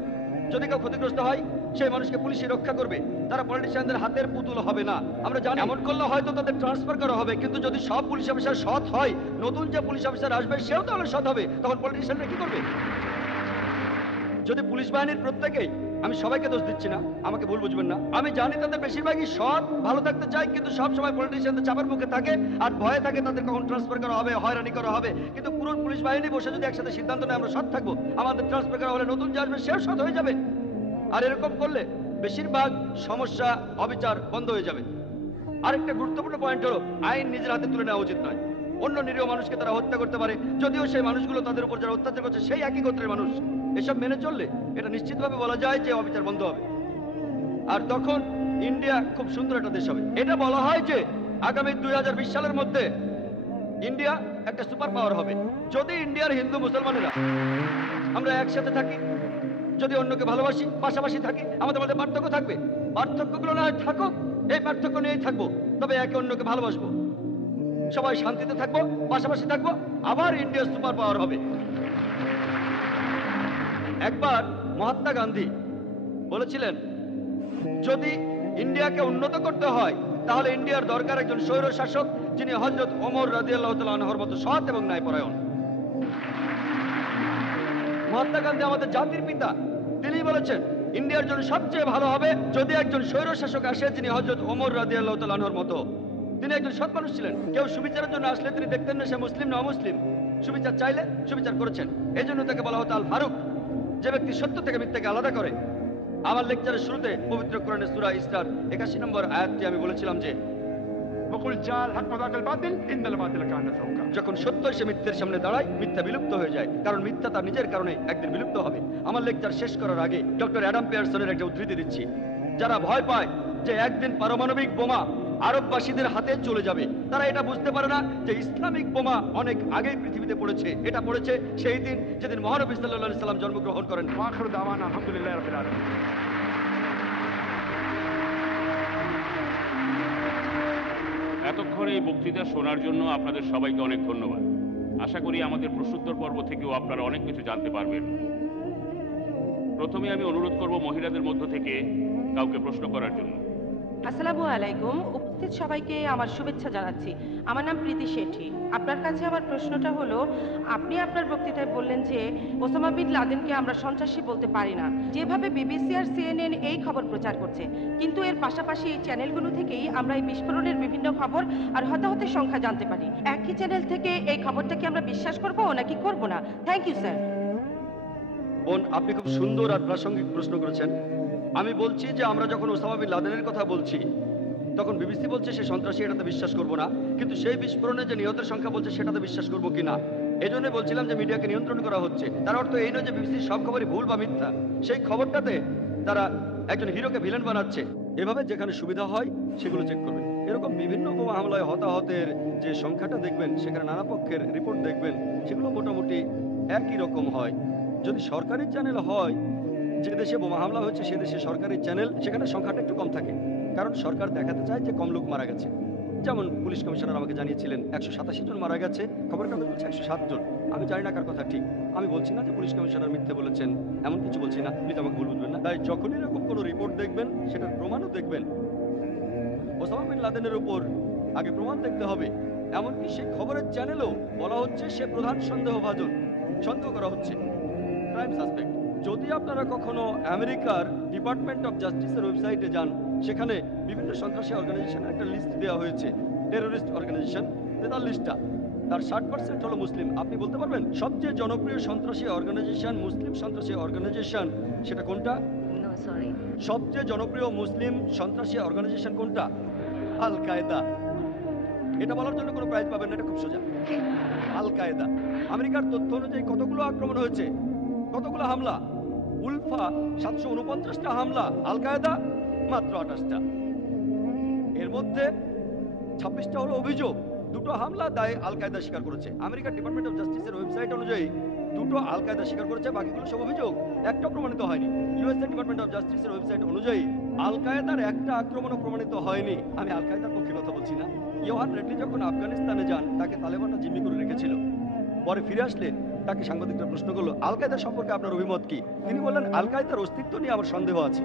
যদি কেউ ক্ষতিগ্রস্ত হয় সেই মানুষকে পুলিশই রক্ষা করবে, তারা পলিটিশিয়ানদের হাতের পুতুল হবে না। আমরা জানি এমন করলে হয়তো তাদের ট্রান্সফার করা হবে, কিন্তু যদি সব পুলিশ অফিসার সৎ হয়, নতুন যে পুলিশ অফিসার আসবে সেও তাহলে সৎ হবে, তখন পলিটিশিয়ানরা কি করবে? যদি পুলিশ বাহিনীর প্রত্যেকেই, আমি সবাইকে দোষ দিচ্ছি না, আমাকে ভুল বুঝবেন না, আমি জানি তাদের বেশিরভাগই সৎ, ভালো থাকতে চায়, কিন্তু সব সময় পলিটিশিয়ানদের চাপের মুখে থাকে আর ভয়ে থাকে তাদের কখন ট্রান্সফার করা হবে, হয়রানি করা হবে। কিন্তু পুরো পুলিশ বাহিনী বসে যদি একসাথে সিদ্ধান্ত নেয় আমরা সৎ থাকবো, আমাদের ট্রান্সফার করা হলে নতুন যে আসবে সেও সৎ হয়ে যাবে। আর এরকম করলে বেশিরভাগ সমস্যা, অবিচার বন্ধ হয়ে যাবে। আরেকটা গুরুত্বপূর্ণ পয়েন্ট হলো, আইন নিজের হাতে তুলে নেওয়া উচিত নয়। অন্য নিরীহ মানুষকে তারা হত্যা করতে পারে, যদিও সেই মানুষগুলো তাদের উপর যারা অত্যাচার করছে সেই একই গোত্রের মানুষ। এসব মেনে চললে এটা নিশ্চিতভাবে বলা যায় যে অবিচার বন্ধ হবে। আর তখন ইন্ডিয়া খুব সুন্দর একটা দেশ হবে। এটা বলা হয় যে আগামী 2020 সালের মধ্যে ইন্ডিয়া একটা সুপার পাওয়ার হবে, যদি ইন্ডিয়ার হিন্দু মুসলমানেরা আমরা একসাথে থাকি, যদি অন্যকে ভালোবাসি, পাশাপাশি থাকি। আমাদের মধ্যে পার্থক্য থাকবে, পার্থক্যগুলো না হয় থাকুক, এই পার্থক্য নিয়েই থাকবো, তবে একে অন্যকে ভালোবাসবো, সবাই শান্তিতে থাকবো, পাশাপাশি থাকবো, আবার ইন্ডিয়া সুপার পাওয়ার হবে। একবার মহাত্মা গান্ধী বলেছিলেন, যদি ইন্ডিয়াকে উন্নত করতে হয় তাহলে ইন্ডিয়ার দরকার একজন স্বৈর শাসক যিনি হযরত ওমর রাদিয়াল্লাহু তাআলা আনহুর মতো সৎ এবং ন্যায়পরায়ণ। মহাত্মা গান্ধী আমাদের জাতির পিতা, তিনি বলেছেন ইন্ডিয়ার জন্য সবচেয়ে ভালো হবে যদি একজন স্বৈর শাসক আসে যিনি হযরত ওমর রাদিয়াল্লাহু তাআলা আনহুর মতো। তিনি একজন সৎ মানুষ ছিলেন। কেউ সুবিচারের জন্য আসলে তিনি দেখতেন না সে মুসলিম না অমুসলিম, সুবিচার চাইলে সুবিচার করেছেন। এই জন্য তাকে বলা হতো আল ফারুক, যে ব্যক্তি সত্য থেকে মিথ্যাকে আলাদা করে। আমার লেকচারের শুরুতে পবিত্র কোরআনের সূরা ইসরার 81 নম্বর আয়াতটি আমি বলেছিলাম যে যখন সত্য এসে মিথ্যের সামনে দাঁড়ায়, মিথ্যা বিলুপ্ত হয়ে যায়, কারণ মিথ্যা তার নিজের কারণে একদিন বিলুপ্ত হবে। আমার লেকচার শেষ করার আগে ডক্টর অ্যাডাম পিয়ারসনের একটা উদ্ধৃতি দিচ্ছি। যারা ভয় পায় যে একদিন পারমাণবিক বোমা আরববাসীদের হাতে চলে যাবে, তারা এটা বুঝতে পারে না যে ইসলামিক বোমা অনেক আগেই পৃথিবীতে পড়েছে। এটা পড়েছে সেই দিন যেদিন মহানবী সাল্লাল্লাহু আলাইহি সাল্লাম জন্মগ্রহণ করেন। আখিরু দাওয়ানা আলহামদুলিল্লাহি রাব্বিল আলামিন। এতক্ষণ এই বক্তৃতা শোনার জন্য আপনাদের সবাইকে অনেক ধন্যবাদ। আশা করি আমাদের প্রশ্নোত্তর পর্ব থেকেও আপনারা অনেক কিছু জানতে পারবেন। প্রথমে আমি অনুরোধ করব মহিলাদের মধ্য থেকে কাউকে প্রশ্ন করার জন্য। আসসালামু আলাইকুম। উপস্থিত সবাইকে আমার শুভেচ্ছা জানাচ্ছি। আমার নাম প্রীতি শেঠি। আপনার কাছে আমার প্রশ্নটা হলো, আপনি আপনার বক্তৃতায় বললেন যে ওসামা বিন লাদেনকে আমরা সন্ত্রাসী বলতে পারি না, যেভাবে বিবিসি আর সিএনএন এই খবর প্রচার করছে, কিন্তু এর পাশাপাশি এই চ্যানেলগুলো থেকেই আমরা এই বিস্ফোরণের বিভিন্ন খবর আর হতাহতের সংখ্যা জানতে পারি। একই চ্যানেল থেকে এই খবরটা কি আমরা বিশ্বাস করব নাকি করব না? Thank you sir. বোন, আপনি খুব সুন্দর আর প্রাসঙ্গিক প্রশ্ন করেছেন। আমি বলছি যে আমরা যখন ওসামা বিন লাদেনের কথা বলছি তখন বিবিসি বলছে সে সন্ত্রাসী, এটাতে বিশ্বাস করব না, কিন্তু সেই বিস্ফোরণে যে নিহতের সংখ্যা বলছে সেটাতে বিশ্বাস করবো কিনা। এই জন্য বলছিলাম যে মিডিয়াকে নিয়ন্ত্রণ করা হচ্ছে। তার অর্থ এই নয় যে বিবিসির সব খবরই ভুল বা মিথ্যা। সেই খবরটাতে তারা একজন হিরোকে ভিলেন বানাচ্ছে। এভাবে যেখানে সুবিধা হয় সেগুলো চেক করবেন। এরকম বিভিন্ন বোমা হামলায় হতাহতের যে সংখ্যাটা দেখবেন, সেখানে নানা পক্ষের রিপোর্ট দেখবেন, সেগুলো মোটামুটি একই রকম হয়। যদি সরকারি চ্যানেল হয় যে দেশে বোমা হামলা হয়েছে সে দেশে সরকারি চ্যানেল সেখানে সংখ্যাটা একটু কম থাকে, কারণ সরকার দেখাতে চায় যে কম লোক মারা গেছে। যেমন পুলিশ কমিশনার আমাকে জানিয়েছিলেন 187 জন মারা গেছে, খবর কাগজ বলছে 107 জন। আমি জানি না কার কথা ঠিক, আমি বলছি না যে পুলিশ কমিশনার মিথ্যে বলেছেন, এমন কিছু বলছি না, প্লিজ আমাকে ভুল বুঝবেন না। তাই যখনই এরকম কোনো রিপোর্ট দেখবেন সেটার প্রমাণও দেখবেন। ওসামা বিন লাদেনের উপর আগে প্রমাণ দেখতে হবে। এমনকি সেই খবরের চ্যানেলও বলা হচ্ছে সে প্রধান সন্দেহভাজন, সন্দেহ করা হচ্ছে, ক্রাইম সাসপেক্ট। যদি আপনারা কখনো আমেরিকার ডিপার্টমেন্ট অফ জাস্টিসের ওয়েবসাইটে যান, সেখানে বিভিন্ন সন্ত্রাসী অর্গানাইজেশনের একটা লিস্ট দেওয়া হয়েছে, টেরোরিস্ট অর্গানাইজেশন 43টা, তার 60% হলো মুসলিম। আপনি বলতে পারবেন সবচেয়ে জনপ্রিয় সন্ত্রাসী অর্গানাইজেশন, মুসলিম সন্ত্রাসী অর্গানাইজেশন সেটা কোনটা? No sorry. সবচেয়ে জনপ্রিয় মুসলিম সন্ত্রাসী অর্গানাইজেশন কোনটা? আল কায়দা। এটা বলার জন্য কোনো প্রাইজ পাবেন না, এটা খুব সোজা। আল কায়দা। আমেরিকার তথ্য অনুযায়ী কতগুলো আক্রমণ হয়েছে, কতগুলো হামলা? উলফা 749টা হামলা, আল কায়দা মাত্র 28টা। এর মধ্যে 26টা হলো অভিযোগ, 2টো হামলা দায় আল কায়দা স্বীকার করেছে। আমেরিকার ডিপার্টমেন্ট অফ জাস্টিসের ওয়েবসাইট অনুযায়ী 2টো আল কায়দা স্বীকার করেছে, বাকিগুলো সব অভিযোগ, একটা প্রমাণিত হয়নি। ইউএসএ ডিপার্টমেন্ট অফ জাস্টিসের ওয়েবসাইট অনুযায়ী আল কায়দার একটা আক্রমণও প্রমাণিত হয়নি। আমি আল কায়দার পক্ষে কথা বলছি না। ইয়োহান রেডলি যখন আফগানিস্তানে যান তাকে তালেবানরা জিম্মি করে রেখেছিল, পরে ফিরে আসলে তাকে সাংবাদিকরা প্রশ্ন করলো আল কায়দা সম্পর্কে আপনার অভিমত কি? তিনি বললেন আল কায়দার অস্তিত্ব নিয়ে আমার সন্দেহ আছে।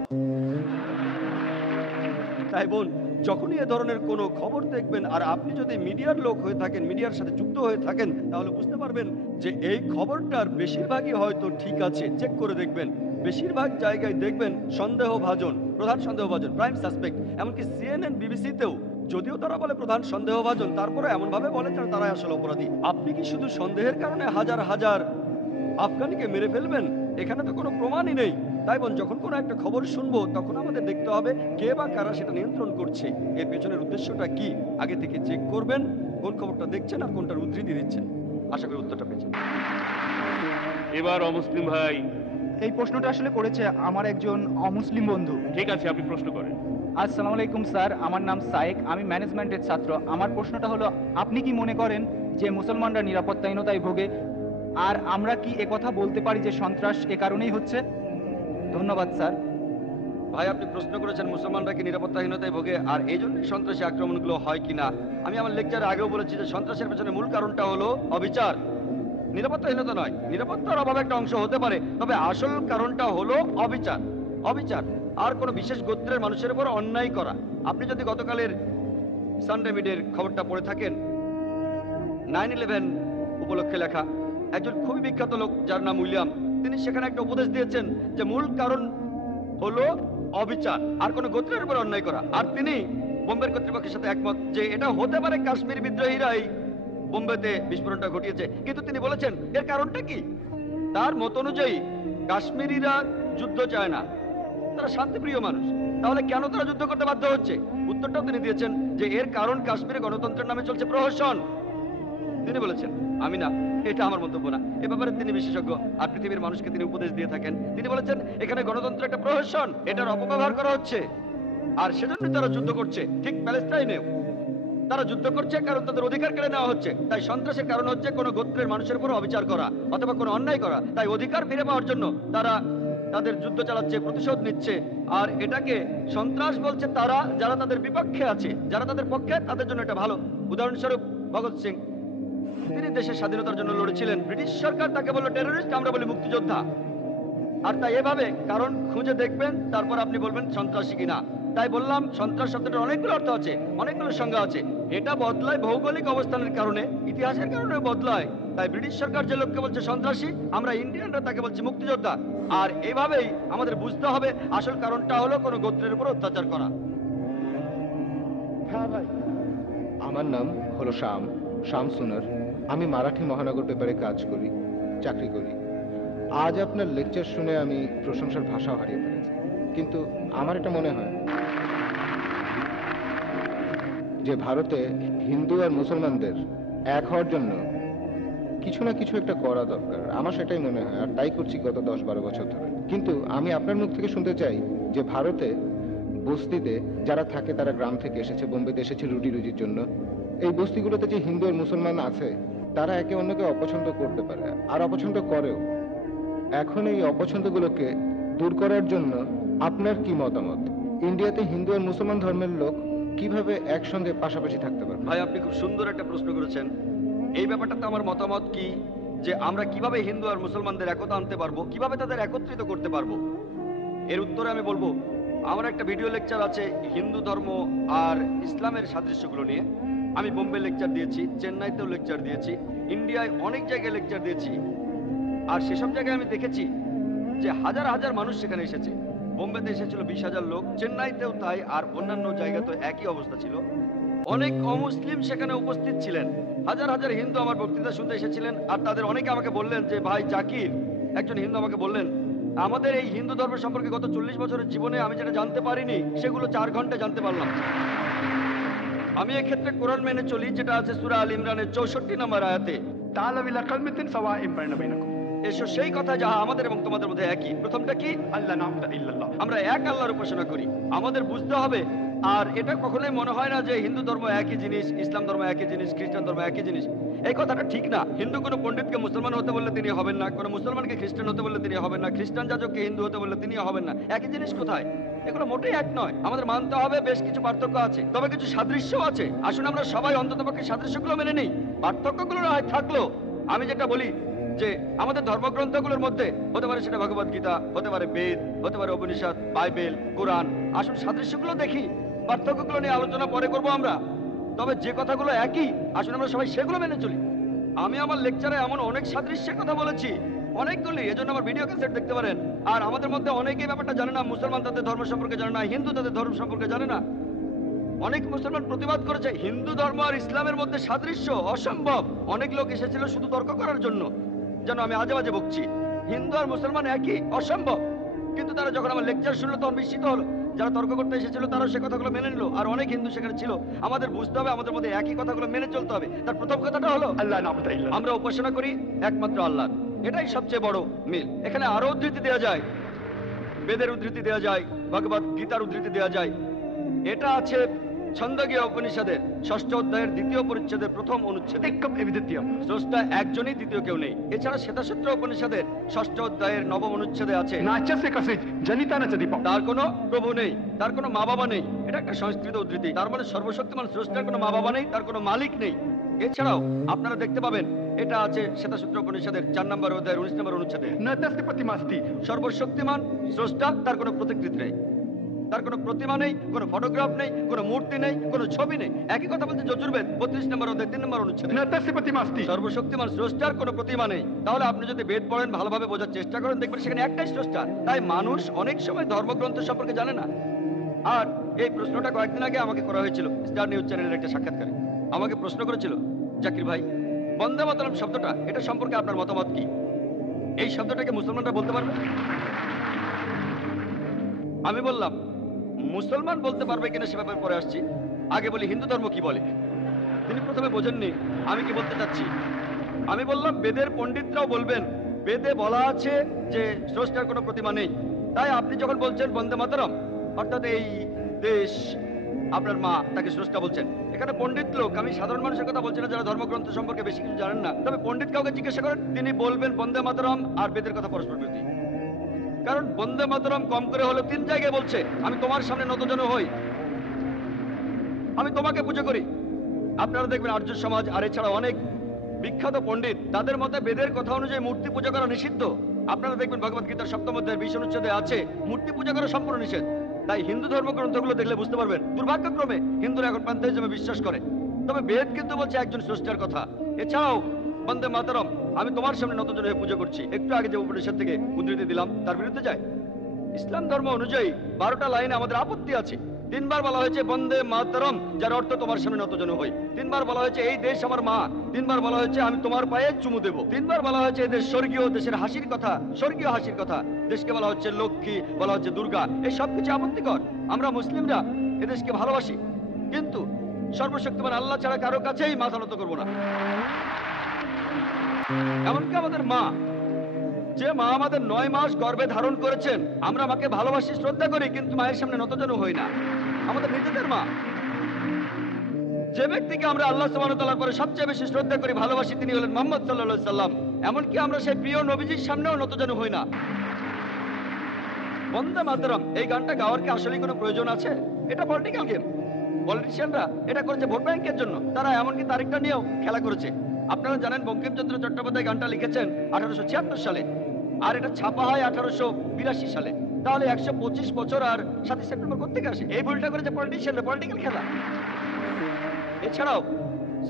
তাই বোন, যখনই এ ধরনের কোনো খবর দেখবেন আর আপনি যদি মিডিয়ার লোক হয়ে থাকেন, মিডিয়ার সাথে যুক্ত হয়ে থাকেন, তাহলে বুঝতে পারবেন যে এই খবরটার বেশিরভাগই হয়তো ঠিক আছে। চেক করে দেখবেন, বেশিরভাগ জায়গায় দেখবেন সন্দেহভাজন, প্রধান সন্দেহভাজন, প্রাইম সাসপেক্ট। এমনকি সিএনএন, বিবিসিতেও যদিও তারা বলে প্রধান সন্দেহভাজন, তারপরে এমনভাবে বলে যেন তারাই আসলে অপরাধী। আপনি কি শুধু সন্দেহের কারণে হাজার হাজার আফগানিকে মেরে ফেলবেন? এখানে তো কোনো প্রমাণই নেই। তাই বোন, যখন কোনো একটা খবর শুনবো তখন আমাদের দেখতে হবে কে বা কারা সেটা নিয়ন্ত্রণ করছে, এর পেছনের উদ্দেশ্যটা কি, আগে থেকে চেক করবেন কোন খবরটা দেখছেন আর কোনটার উদ্ধৃতি দিচ্ছেন। আশা করি উত্তরটা পেয়েছেন। এবার অমুসলিম ভাই। এই প্রশ্নটা আসলে করেছে আমার একজন অমুসলিম বন্ধু। ঠিক আছে, আপনি প্রশ্ন করেন। আসসালামু আলাইকুম স্যার, আমার নাম সায়েক, আমি ম্যানেজমেন্টের ছাত্র। আমার প্রশ্নটা হলো, আপনি কি মনে করেন যে মুসলমানরা নিরাপত্তাহীনতায় ভোগে? আর আমরা কি একথা বলতে পারি যে সন্ত্রাস এ কারণেই হচ্ছে? ধন্যবাদ স্যার। ভাই, আপনি প্রশ্ন করেছেন মুসলমানরা কি নিরাপত্তাহীনতায় ভোগে আর এই জন্য সন্ত্রাসী আক্রমণগুলো হয় কিনা। আমি আমার লেকচারে আগেও বলেছি যে সন্ত্রাসের পেছনে মূল কারণটা হলো অবিচার, নিরাপত্তাহীনতা নয়। নিরাপত্তার অভাবে একটা অংশ হতে পারে, তবে আসল কারণটা হলো অবিচার। অবিচার আর কোনো বিশেষ গোত্রের মানুষের উপর অন্যায় করা। আপনি যদি গতকালের সানডে মিডের খবরটা পড়ে থাকেন, 9/11 উপলক্ষে লেখা, একজন খুবই বিখ্যাত লোক যার নাম উইলিয়াম, তিনি সেখানে একটা উপদেশ দিয়েছেন যে মূল কারণ হলো অবিচার আর কোনো গোত্রের উপর অন্যায় করা। আর তিনি বোম্বের কর্তৃপক্ষের সাথে একমত যে এটা হতে পারে কাশ্মীর বিদ্রোহীরাই বোম্বেতে বিস্ফোরণটা ঘটিয়েছে, কিন্তু তিনি বলেছেন এর কারণটা কি। তার মত অনুযায়ী কাশ্মীরিরা যুদ্ধ চায় না, তারা শান্তিপ্রিয় মানুষ, তাহলে কেন তারা যুদ্ধ করতে বাধ্য হচ্ছে? উত্তরটাও তিনি দিয়েছেন যে এর কারণ কাশ্মীরে গণতন্ত্রের নামে চলছে প্রহসন। তিনি বলেছেন, আমি না, এটা আমার মন্তব্য না, এ ব্যাপারে তিনি বিশেষজ্ঞ আর পৃথিবীর মানুষকে তিনি উপদেশ দিয়ে থাকেন। তিনি বলেছেন এখানে গণতন্ত্র একটা প্রহসন, এটার অপব্যবহার করা হচ্ছে আর সেজন্য তারা যুদ্ধ করছে। ঠিক প্যালেস্টাইনেও তারা যুদ্ধ করছে কারণ তাদের অধিকার কেড়ে নেওয়া হচ্ছে। তাই সন্ত্রাসের কারণ হচ্ছে কোনো গোত্রের মানুষের উপর অবিচার করা অথবা কোনো অন্যায় করা। তাই অধিকার ফিরে পাওয়ার জন্য তারা তাদের যুদ্ধ চালাচ্ছে, প্রতিশোধ নিচ্ছে। আর এটাকে সন্ত্রাস বলছে তারা যারা তাদের বিপক্ষে আছে, যারা তাদের পক্ষে তাদের জন্য এটা ভালো। উদাহরণস্বরূপ ভগৎ সিং, তিনি দেশের স্বাধীনতার জন্য লড়েছিলেন, ব্রিটিশ সরকার তাকে বলল টেররিস্ট, আমরা বলি মুক্তিযোদ্ধা। আর তাই এভাবে কারণ খুঁজে দেখবেন, তারপর আপনি বলবেন সন্ত্রাসী কিনা। তাই বললাম সন্ত্রাস শব্দটার অনেকগুলো অর্থ আছে, অনেকগুলো সংজ্ঞা আছে। এটা বদলায় ভৌগোলিক অবস্থানের কারণে, ইতিহাসের কারণে বদলায়। তাই ব্রিটিশ সরকার যে লোককে বলছে সন্ত্রাসী, আমরা ইন্ডিয়ানরা তাকে বলছি মুক্তিযোদ্ধা। আর এভাবেই আমাদের বুঝতে হবে আসল কারণটা হলো কোনো গোত্রের উপর অত্যাচার করা। হ্যাঁ ভাই, আমার নাম হলো শাম সুনার। আমি মারাঠি মহানগর পেপারে কাজ করি, চাকরি করি। আজ আপনার লেকচার শুনে আমি প্রশংসার ভাষা হারিয়ে ফেলেছি, কিন্তু আমার এটা মনে হয় যে ভারতে হিন্দু আর মুসলমানদের এক হওয়ার জন্য কিছু না কিছু একটা করা দরকার। আমার সেটাই মনে হয়, আর তাই করছি গত 10-12 বছর ধরে। কিন্তু আমি আপনার মুখ থেকে শুনতে চাই যে ভারতে বস্তিতে যারা থাকে তারা গ্রাম থেকে এসেছে, বোম্বেতে এসেছে রুটি রুজির জন্য। এই বস্তিগুলোতে যে হিন্দু আর মুসলমান আছে তারা একে অন্যকে অপছন্দ করতে পারে আর অপছন্দ করেও। এখন এই অপছন্দগুলোকে দূর করার জন্য আপনার কি মতামত? ইন্ডিয়াতে হিন্দু আর মুসলমান ধর্মের লোক কিভাবে একসঙ্গে পাশাপাশি থাকতে পারবে? ভাই, আপনি খুব সুন্দর একটা প্রশ্ন করেছেন। এই ব্যাপারটাতে আমার মতামত কি, যে আমরা কিভাবে হিন্দু আর মুসলমানদের একতা আনতে পারবো, কিভাবে তাদের একত্রিত করতে পারবো। এর উত্তরে আমি বলবো, আমার একটা ভিডিও লেকচার আছে হিন্দু ধর্ম আর ইসলামের সাদৃশ্যগুলো নিয়ে। আমি বোম্বে লেকচার দিয়েছি, চেন্নাইতেও লেকচার দিয়েছি, ইন্ডিয়ায় অনেক জায়গায় লেকচার দিয়েছি। আর সেসব জায়গায় আমি দেখেছি যে হাজার হাজার মানুষ সেখানে এসেছে। বোম্বেতে এসেছিল 20,000 লোক, চেন্নাইতেও তাই, আর অন্যান্য জায়গাতেও একই অবস্থা ছিল। অনেক অমুসলিম সেখানে উপস্থিত ছিলেন। হাজার হাজার হিন্দু আমার বক্তৃতা শুনতে এসেছিলেন। আর তাদের অনেকে আমাকে বললেন যে, ভাই জাকির, একজন হিন্দু আমাকে বললেন, আমাদের এই হিন্দু ধর্ম সম্পর্কে গত 40 বছরের জীবনে আমি যেটা জানতে পারিনি সেগুলো 4 ঘন্টায় জানতে পারলাম। আমি এক্ষেত্রে কোরআন মেনে চলি, যেটা আছে সূরা আল ইমরানের 64 নম্বর আয়াতে, تعالوا إلى كلمة سواء بيننا وبينكم এসো সেই কথা যাহা আমাদের এবং তোমাদের মধ্যে একই। প্রথমটা কি? ألا نعبد إلا الله। আমরা এক আল্লাহর উপাসনা করি। আমাদের বুঝতে হবে, আর এটা কখনোই মনে হয় না যে হিন্দু ধর্ম একই জিনিস, ইসলাম ধর্ম একই জিনিস, খ্রিস্টান ধর্ম একই জিনিস। এই কথাটা ঠিক না। হিন্দু কোনো পণ্ডিতকে মুসলমান হতে বললে তিনি হবেন না, কোনো মুসলমানকে খ্রিস্টান হতে বললে তিনি হবেন না, খ্রিস্টান যাজককে হিন্দু হতে বললে তিনি হবেন না। একই জিনিস কোথায়? এগুলো মোটেই এক নয়। আমাদের মানতে হবে বেশ কিছু পার্থক্য আছে, তবে কিছু সাদৃশ্য আছে। আসুন আমরা সবাই অন্ততপক্ষে সাদৃশ্যগুলো মেনে নেই। পার্থক্যগুলো না হয় থাকলো, আমি যেটা বলি যে আমাদের ধর্মগ্রন্থগুলোর মধ্যে হতে পারে সেটা ভগবদ গীতা, হতে পারে বেদ, হতে পারে উপনিষদ, বাইবেল, কোরআন। আসুন সাদৃশ্যগুলো দেখি, পার্থক্যগুলো নিয়ে আলোচনা পরে করবো আমরা। তবে যে কথাগুলো একই, আসুন আমরা সবাই সেগুলো মেনে চলি। আমি আমার লেকচারে এমন অনেক সাদৃশ্যের কথা বলেছি, অনেকগুলি, এজন্য আমার ভিডিও ক্যাসেট দেখতে পারেন। আর আমাদের মধ্যে অনেকেই ব্যাপারটা জানে না। মুসলমান তাদের ধর্ম সম্পর্কে জানে না, হিন্দু তাদের ধর্ম সম্পর্কে জানে না। অনেক মুসলমান প্রতিবাদ করেছে হিন্দু ধর্ম আর ইসলামের মধ্যে সাদৃশ্য অসম্ভব। অনেক লোক এসেছিল শুধু তর্ক করার জন্য, যেন আমি আজে বাজে বকছি। হিন্দু আর মুসলমান একই, অসম্ভব। কিন্তু তারা যখন আমার লেকচার শুনলো তখন বিস্মিত হলো। যারা তর্ক করতে এসেছিল তারাও সে কথাগুলো মেনে নিল। আর অনেক হিন্দু সেখানে ছিল। আমাদের বুঝতে হবে আমাদের মধ্যে একই কথাগুলো মেনে চলতে হবে। তার প্রথম কথাটা হলো ألا نعبد إلا الله। আমরা উপাসনা করি একমাত্র আল্লাহ। এটাই সবচেয়ে বড় মিল। এখানে আরো উদ্ধৃতি দেওয়া যায়, বেদের উদ্ধৃতি দেওয়া যায়, ভগবত গীতার উদ্ধৃতি দেওয়া যায়। এটা আছে ছন্দগীয় উপনিষদের 6ষ্ঠ অধ্যায়ের 2য় পরিচ্ছেদের 1ম অনুচ্ছেদে। एकम एविदित्यम। স্রষ্টা একজনই, দ্বিতীয় কেউ নেই। এছাড়া শ্বেতাসূত্র উপনিষদের 6ষ্ঠ অধ্যায়ের 9ম অনুচ্ছেদে আছে, नाचस्य कसिच जनिता न च दीपम। তার কোনো প্রভু নেই, তার কোনো মা বাবা নেই। এটা একটা সংস্কৃত উদ্ধৃতি। তার মানে সর্বশক্তিমান স্রষ্টার কোনো মা বাবা নেই, তার কোনো মালিক নেই। এছাড়াও আপনারা দেখতে পাবেন, এটা আছে শ্বেতাসূত্র উপনিষদের 4 নম্বর অধ্যায়ের 19 নম্বর অনুচ্ছেদে, न तस्य प्रतिमास्ति। সর্বশক্তিমান স্রষ্টা, তার কোনো প্রতিকৃতি নেই, তার কোনো প্রতিমা নেই, কোনো ফটোগ্রাফ নেই, কোনো মূর্তি নেই, কোনো ছবি নেই। একই কথা বলতে যজুর্বেদ 32 নম্বর অধ্যায় 3 নম্বর অনুচ্ছেদে, न तस्य प्रतिमास्ति। সর্বশক্তিমান স্রষ্টার কোনো প্রতিমা নেই। তাহলে আপনি যদি বেদ পড়েন, ভালোভাবে বোঝার চেষ্টা করেন, দেখবেন সেখানে একটাই স্রষ্টা। তাই মানুষ অনেক সময় ধর্মগ্রন্থ সম্পর্কে জানে না। আর এই প্রশ্নটা কয়েকদিন আগে আমাকে করা হয়েছিল স্টার নিউজ চ্যানেলের একটা সাক্ষাৎকারে। আমাকে প্রশ্ন করেছিল, জাকির ভাই, বন্দে মাতরম শব্দটা, এটা সম্পর্কে আপনার মতামত কি? এই শব্দটাকে মুসলমানরা বলতে পারবে? আমি বললাম, মুসলমান বলতে পারবে কিনা সে ব্যাপারে পরে আসছি, আগে বলি হিন্দু ধর্ম কি বলে। তিনি প্রথমে বোঝেননি আমি কি বলতে চাচ্ছি। আমি বললাম, বেদের পণ্ডিতরাও বলবেন, বেদে বলা আছে যে স্রষ্টার কোনো প্রতিমা নেই। তাই আপনি যখন বলছেন বন্দে মাতরম, অর্থাৎ এই দেশ আপনার মা, তাকে স্রষ্টা বলছেন। এখানে পণ্ডিত লোক, আমি সাধারণ মানুষের কথা বলছি না যারা ধর্মগ্রন্থ সম্পর্কে বেশি কিছু জানেন না। তবে পণ্ডিত কাউকে জিজ্ঞাসা করেন, তিনি বলবেন বন্দে মাতরম আর বেদের কথা পরস্পর বিরোধী। কারণ বন্দে মাতরম কম করে হলো 3 জায়গায় বলছে, আমি তোমার সামনে নতজন হই, আমি তোমাকে পুজো করি। আপনারা দেখবেন আর্য সমাজ আর এছাড়া অনেক বিখ্যাত পণ্ডিত, তাদের মতে বেদের কথা অনুযায়ী মূর্তি পূজা করা নিষিদ্ধ। আপনারা দেখবেন ভগবদ গীতার 7ম অধ্যায়ের 20 অনুচ্ছেদে আছে মূর্তি পূজা করা সম্পূর্ণ নিষেধ। তাই হিন্দু ধর্মগ্রন্থগুলো দেখলে বুঝতে পারবেন, দুর্ভাগ্যক্রমে হিন্দুরা এখন প্যান্থাইজমে বিশ্বাস করে। তবে বেদ কিন্তু বলছে একজন স্রষ্টার কথা। এছাড়াও বন্দে মাতরম, আমি তোমার সামনে নতজন হয়ে পুজো করছি, একটু আগে যে উপনিষদ থেকে উদ্ধৃতি দিলাম তার বিরুদ্ধে যায়। ইসলাম ধর্ম অনুযায়ী 12টা লাইনে আমাদের আপত্তি আছে। 3 বার বলা হয়েছে বন্দে মাতরম, যার অর্থ তোমার সামনে নতজন হই। 3 বার বলা হয়েছে এই দেশ আমার মা। 3 বার বলা হয়েছে আমি তোমার পায়ে চুমু দেব। 3 বার বলা হয়েছে এই দেশ স্বর্গীয়, দেশের হাসির কথা, স্বর্গীয় হাসির কথা। দেশকে বলা হচ্ছে লক্ষ্মী, বলা হচ্ছে দুর্গা। এই সব কিছু আপত্তিকর। আমরা মুসলিমরা এদেশকে ভালোবাসি, কিন্তু সর্বশক্তিমান আল্লাহ ছাড়া কারো কাছেই মাথা নত করবো না। এমনকি আমাদের মা, যে মা আমাদের 9 মাস গর্ভে ধারণ করেছেন, আমরা মাকে ভালোবাসি, শ্রদ্ধা করি, কিন্তু মায়ের সামনে নতজন হই না। আমাদের নিজেদের মা, যে ব্যক্তিকে আমরা আল্লাহ সুবহানাহু ওয়া তাআলার পরে সবচেয়ে বেশি শ্রদ্ধা করি, ভালোবাসি, তিনি হলেন মুহাম্মদ সাল্লাল্লাহু আলাইহি সাল্লাম। এমনকি আমরা সেই প্রিয় নবীজির সামনেও নতজন হই না। বন্দে মাতরম এই গানটা গাওয়ার কি আসলে কোনো প্রয়োজন আছে? এটা পলিটিক্যাল গেম। পলিটিশিয়ানরা এটা করেছে ভোট ব্যাংকের জন্য। তারা এমনকি তারিখটা নিয়েও খেলা করেছে। আপনারা জানেন বঙ্কিমচন্দ্র চট্টোপাধ্যায় গানটা লিখেছেন 1876 সালে, আর এটা ছাপা হয় 1882 সালে। তাহলে 125 বছর আর 7 সেপ্টেম্বর কোথেকে আসে? এই ভুলটা করেছে পলিটিশিয়ানরা, পলিটিক্যাল খেলা। এছাড়াও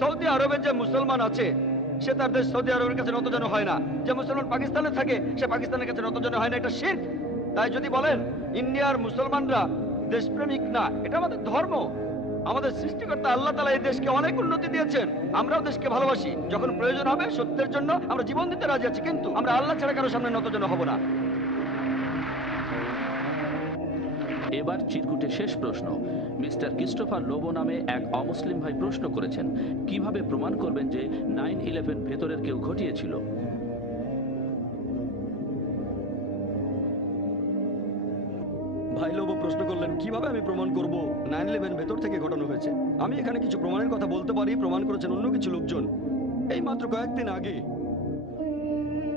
সৌদি আরবের যে মুসলমান আছে সে তার দেশ সৌদি আরবের কাছে নতজানু হয় না। যে মুসলমান পাকিস্তানে থাকে সে পাকিস্তানের কাছে নতজানু হয় না, এটা শিরক। তাই যদি বলেন ইন্ডিয়ার মুসলমানরা দেশপ্রেমিক না, এটা আমাদের ধর্ম। আমাদের সৃষ্টিকর্তা আল্লাহ তাআলা এই দেশকে অনেক উন্নতি দিয়েছেন। আমরাও দেশকে ভালোবাসি। যখন প্রয়োজন হবে সত্যের জন্য আমরা জীবন দিতে রাজি আছি, কিন্তু আমরা আল্লাহ ছাড়া কারো সামনে নতজানু হব না। এবার চিরকুটে শেষ প্রশ্ন। মিস্টার ক্রিস্টোফার লোবো নামে এক অমুসলিম ভাই প্রশ্ন করেছেন, কিভাবে প্রমাণ করবেন যে 9/11 ভেতরের কেউ ঘটিয়েছিল? ভাই লোবো প্রশ্ন করলেন কিভাবে আমি প্রমাণ করব 9/11 ভেতর থেকে ঘটানো হয়েছে। আমি এখানে কিছু প্রমাণের কথা বলতে পারি। প্রমাণ করেছেন অন্য কিছু লোকজন। এই মাত্র কয়েকদিন আগে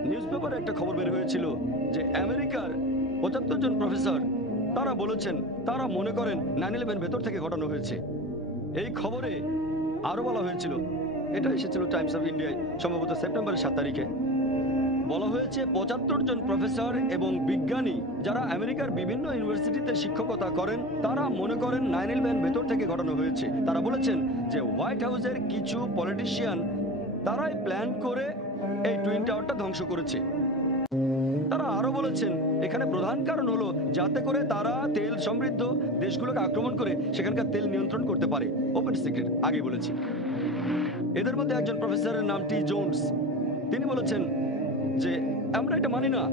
নিউজ পেপারে একটা খবর বের হয়েছিল যে আমেরিকার 75 জন প্রফেসর তারা বলেছেন তারা মনে করেন 9/11 ভেতর থেকে ঘটানো হয়েছে। এই খবরে আরো বলা হয়েছিল, এটা এসেছিল টাইমস অফ ইন্ডিয়ায় সম্ভবত সেপ্টেম্বরের 7 তারিখে। বলা হয়েছে 75 জন প্রফেসর এবং বিজ্ঞানী যারা আমেরিকার বিভিন্ন ইউনিভার্সিটিতে শিক্ষকতা করেন তারা মনে করেন 9/11 ভেতর থেকে ঘটানো হয়েছে। তারা বলেছেন যে হোয়াইট হাউসের কিছু পলিটিশিয়ান তারাই প্ল্যান করে এই টুইন টাওয়ারটা ধ্বংস করেছে। তারা আরো বলেছেন এখানে প্রধান কারণ হলো যাতে করে তারা তেল সমৃদ্ধ দেশগুলোকে আক্রমণ করে সেখানকার তেল নিয়ন্ত্রণ করতে পারে। ওপেন সিক্রেট, আগে বলেছি। এদের মধ্যে একজন প্রফেসরের নাম টি জোন্স। তিনি বলেছেন যে আমরা এটা মানি না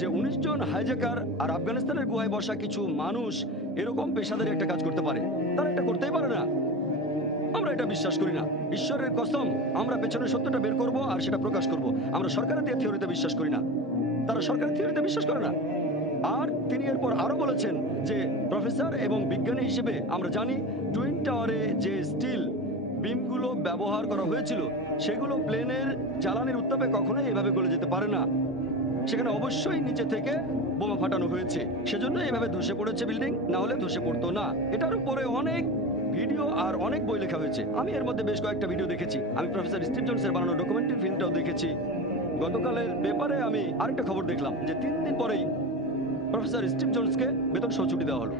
যে 19 জন হাইজ্যাকার আর আফগানিস্তানের গুহায় বসা কিছু মানুষ এরকম পেশাদারি একটা কাজ করতে পারে। তারা এটা করতেই পারে না। আমরা এটা বিশ্বাস করি না। ঈশ্বরের কসম, আমরা পেছনের সত্যটা বের করব আর সেটা প্রকাশ করব। আমরা সরকারের দিয়ে থিওরিতে বিশ্বাস করি না। তারা সরকারের থিওরিতে বিশ্বাস করে না। আর তিনি এরপর আরো বলেছেন যে প্রফেসর এবং বিজ্ঞানী হিসেবে আমরা জানি টুইন টাওয়ারে যে স্টিল বিমগুলো ব্যবহার করা হয়েছিল সেগুলো প্লেনের জ্বালানির উত্তাপে কখনোই এভাবে গলে যেতে পারে না। সেখানে অবশ্যই নিচে থেকে বোমা ফাটানো হয়েছে, সেজন্য এভাবে ধসে পড়েছে বিল্ডিং, না হলে ধসে পড়তো না। এটার উপরে অনেক ভিডিও আর অনেক বই লেখা হয়েছে। আমি এর মধ্যে বেশ কয়েকটা ভিডিও দেখেছি। আমি প্রফেসর স্টিভ জোনসের বানানো ডকুমেন্টারি ফিল্মটাও দেখেছি। গতকালের পেপারে আমি আরেকটা খবর দেখলাম যে 3 দিন পরেই প্রফেসর স্টিভ জোনসকে বেতন সহ ছুটি দেওয়া হলো।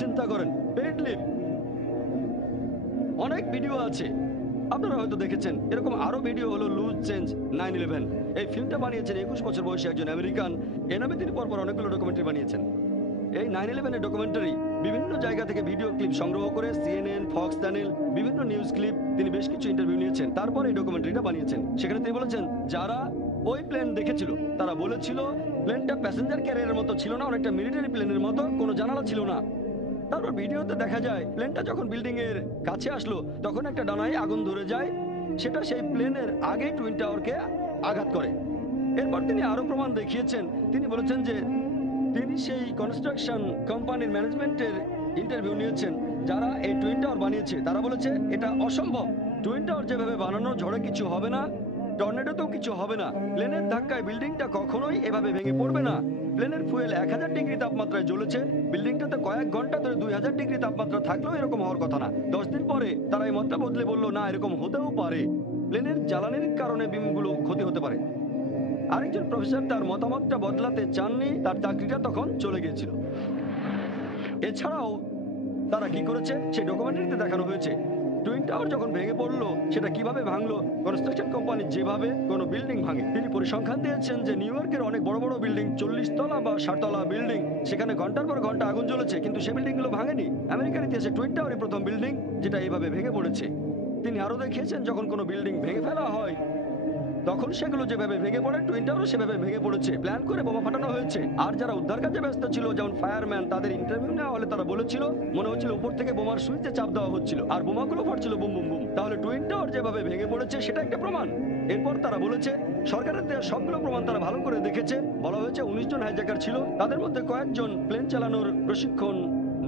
চিন্তা করেন, পেড লিভ। অনেক ভিডিও আছে, আপনারা হয়তো দেখেছেন। এরকম আরো ভিডিও হলো লুজ চেঞ্জ 9/11। এই ফিল্মটা বানিয়েছেন 21 বছর বয়সী একজন আমেরিকান। এ নামে তিনি পরপর অনেকগুলো ডকুমেন্টারি বানিয়েছেন। এই 9/11 ডকুমেন্টারি বিভিন্ন জায়গা থেকে ভিডিও ক্লিপ সংগ্রহ করে CNN, ফক্স চ্যানেল, বিভিন্ন নিউজ ক্লিপ, তিনি বেশ কিছু ইন্টারভিউ নিয়েছেন। তারপর এই ডকুমেন্টারিটা বানিয়েছেন। সেখানে তিনি বলেছেন যারা ওই প্লেন দেখেছিল তারা বলেছিল প্লেনটা প্যাসেঞ্জার ক্যারিয়ারের মতো ছিল না, অনেকটা মিলিটারি প্লেনের মতো, কোনো জানালা ছিল না। তারপর ভিডিওতে দেখা যায় প্লেনটা যখন বিল্ডিং এর কাছে আসলো তখন একটা ডানায় আগুন ধরে যায়, সেটা সেই প্লেনের আগেই টুইন টাওয়ারকে আঘাত করে। এরপর তিনি আরো প্রমাণ দেখিয়েছেন। তিনি বলেছেন যে তিনি সেই কনস্ট্রাকশন কোম্পানির ম্যানেজমেন্টের ইন্টারভিউ নিয়েছেন যারা এই টুইন টাওয়ার বানিয়েছে। তারা বলেছে এটা অসম্ভব। টুইন টাওয়ার যেভাবে বানানো, ঝড়ে কিছু হবে না, টর্নেডোতেও কিছু হবে না, প্লেনের ধাক্কায় বিল্ডিংটা কখনোই এভাবে ভেঙে পড়বে না। প্লেনের ফুয়েল 1000 ডিগ্রি তাপমাত্রায় জ্বলেছে, বিল্ডিংটাতে কয়েক ঘন্টা ধরে 2000 ডিগ্রি তাপমাত্রা থাকলেও এরকম হওয়ার কথা না। 10 দিন পরে তারা এই মতটা বদলে বললো না, এরকম হতেও পারে, প্লেনের জ্বালানির কারণে বিমগুলো ক্ষতি হতে পারে। আরেকজন প্রফেসর তার মতামতটা বদলাতে চাননি, তার চাকরিটা তখন চলে গিয়েছিল। এছাড়াও তারা কি করেছে সেই ডকুমেন্টারিতে দেখানো হয়েছে। টুইন টাওয়ার যখন ভেঙে পড়লো সেটা কিভাবে ভাঙলো, কনস্ট্রাকশন কোম্পানি যেভাবে কোনো বিল্ডিং ভাঙে। তিনি পরিসংখ্যান দিয়েছেন যে নিউ ইয়র্কের অনেক বড় বড় বিল্ডিং, 40 তলা বা 60 তলা বিল্ডিং, সেখানে ঘন্টার পর ঘন্টা আগুন জ্বলেছে, কিন্তু সেই বিল্ডিংগুলো ভাঙেনি। আমেরিকার ইতিহাসে টুইন টাওয়ারই প্রথম বিল্ডিং যেটা এইভাবে ভেঙে পড়েছে। তিনি আরো দেখিয়েছেন যখন কোনো বিল্ডিং ভেঙে ফেলা হয় তখন সেগুলো যেভাবে ভেঙে পড়ে টুইন টাওয়ারও সেভাবে ভেঙে পড়েছে। প্ল্যান করে বোমা ফাটানো হয়েছে। আর যারা উদ্ধার কাজে ব্যস্ত ছিল যেমন ফায়ারম্যান, তাদের ইন্টারভিউ নেওয়া হলে তারা বলেছিল মনে হচ্ছিল উপর থেকে বোমার সুইচে চাপ দেওয়া হচ্ছিল আর বোমাগুলো ফাটছিল বুম বুম বুম। তাহলে টুইন টাওয়ার যেভাবে ভেঙে পড়েছে সেটা একটা প্রমাণ। এরপর তারা বলেছে সরকারের দেওয়া সবগুলো প্রমাণ তারা ভালো করে দেখেছে। বলা হয়েছে 19 জন হাইজ্যাকার ছিল, তাদের মধ্যে কয়েকজন প্লেন চালানোর প্রশিক্ষণ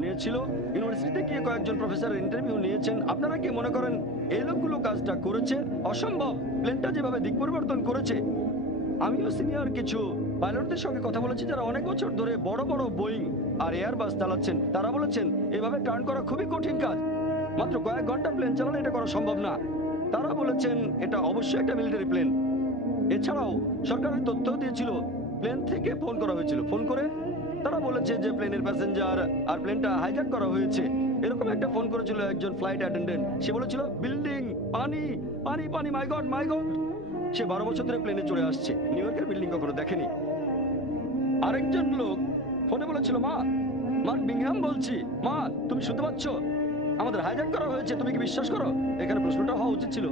নিয়েছিল, ইউনিভার্সিটিতে গিয়ে কয়েকজন প্রফেসরের ইন্টারভিউ নিয়েছেন। আপনারা কি মনে করেন এই লোকগুলো কাজটা করেছে? অসম্ভব। প্লেনটা যেভাবে দিক পরিবর্তন করেছে, আমিও সিনিয়র কিছু পাইলটদের সঙ্গে কথা বলেছি যারা অনেক বছর ধরে বড় বড় বোয়িং আর এয়ারবাস চালাচ্ছেন। তারা বলেছেন এভাবে টার্ন করা খুবই কঠিন কাজ, মাত্র কয়েক ঘন্টা প্লেন চালালে এটা করা সম্ভব না। তারা বলেছেন এটা অবশ্যই একটা মিলিটারি প্লেন। এছাড়াও সরকারের তথ্য দিয়েছিল প্লেন থেকে ফোন করা হয়েছিল। ফোন করে তারা বলেছে যে প্লেনের প্যাসেঞ্জার আর প্লেনটা হাইজ্যাক করা হয়েছে। এরকম একটা ফোন করেছিল একজন ফ্লাইট অ্যাটেন্ডেন্ট। সে বলেছিল বিল্ডিং, পানি পানি পানি, মাই গড মাই গড। সে 12 বছর ধরে প্লেনে চড়ে আসছে, নিউ ইয়র্কের বিল্ডিং কখনো দেখেনি। আরেকজন লোক ফোনে বলেছিল মা, মার্ক বিংহাম বলছি, মা তুমি শুনতে পাচ্ছ, আমাদের হাইজ্যাক করা হয়েছে, তুমি কি বিশ্বাস করো? এখানে প্রশ্নটা হওয়া উচিত ছিল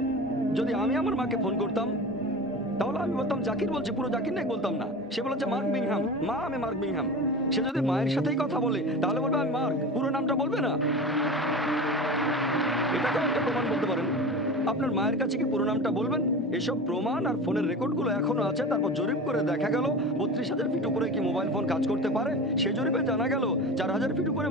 যদি আমি আমার মাকে ফোন করতাম তাহলে আমি বলতাম জাকির বলছি, পুরো জাকির নাইক বলতাম না। সে বলেছে মার্ক বিংহাম, মা আমি মার্ক বিংহাম। সে যদি মায়ের সাথেই কথা বলে তাহলে বলবে আমি মার্ক, পুরো নামটা বলবে না। এটাকেও একটা প্রমাণ বলতে পারেন। আপনার মায়ের কাছে কি পুরো নামটা বলবেন? এসব প্রমাণ আর ফোনের রেকর্ডগুলো এখনো আছে। তারপর জরিপ করে দেখা গেল 32,000 ফিট উপরে কি মোবাইল ফোন কাজ করতে পারে। সে জরিপে জানা গেল 4,000 ফিট উপরে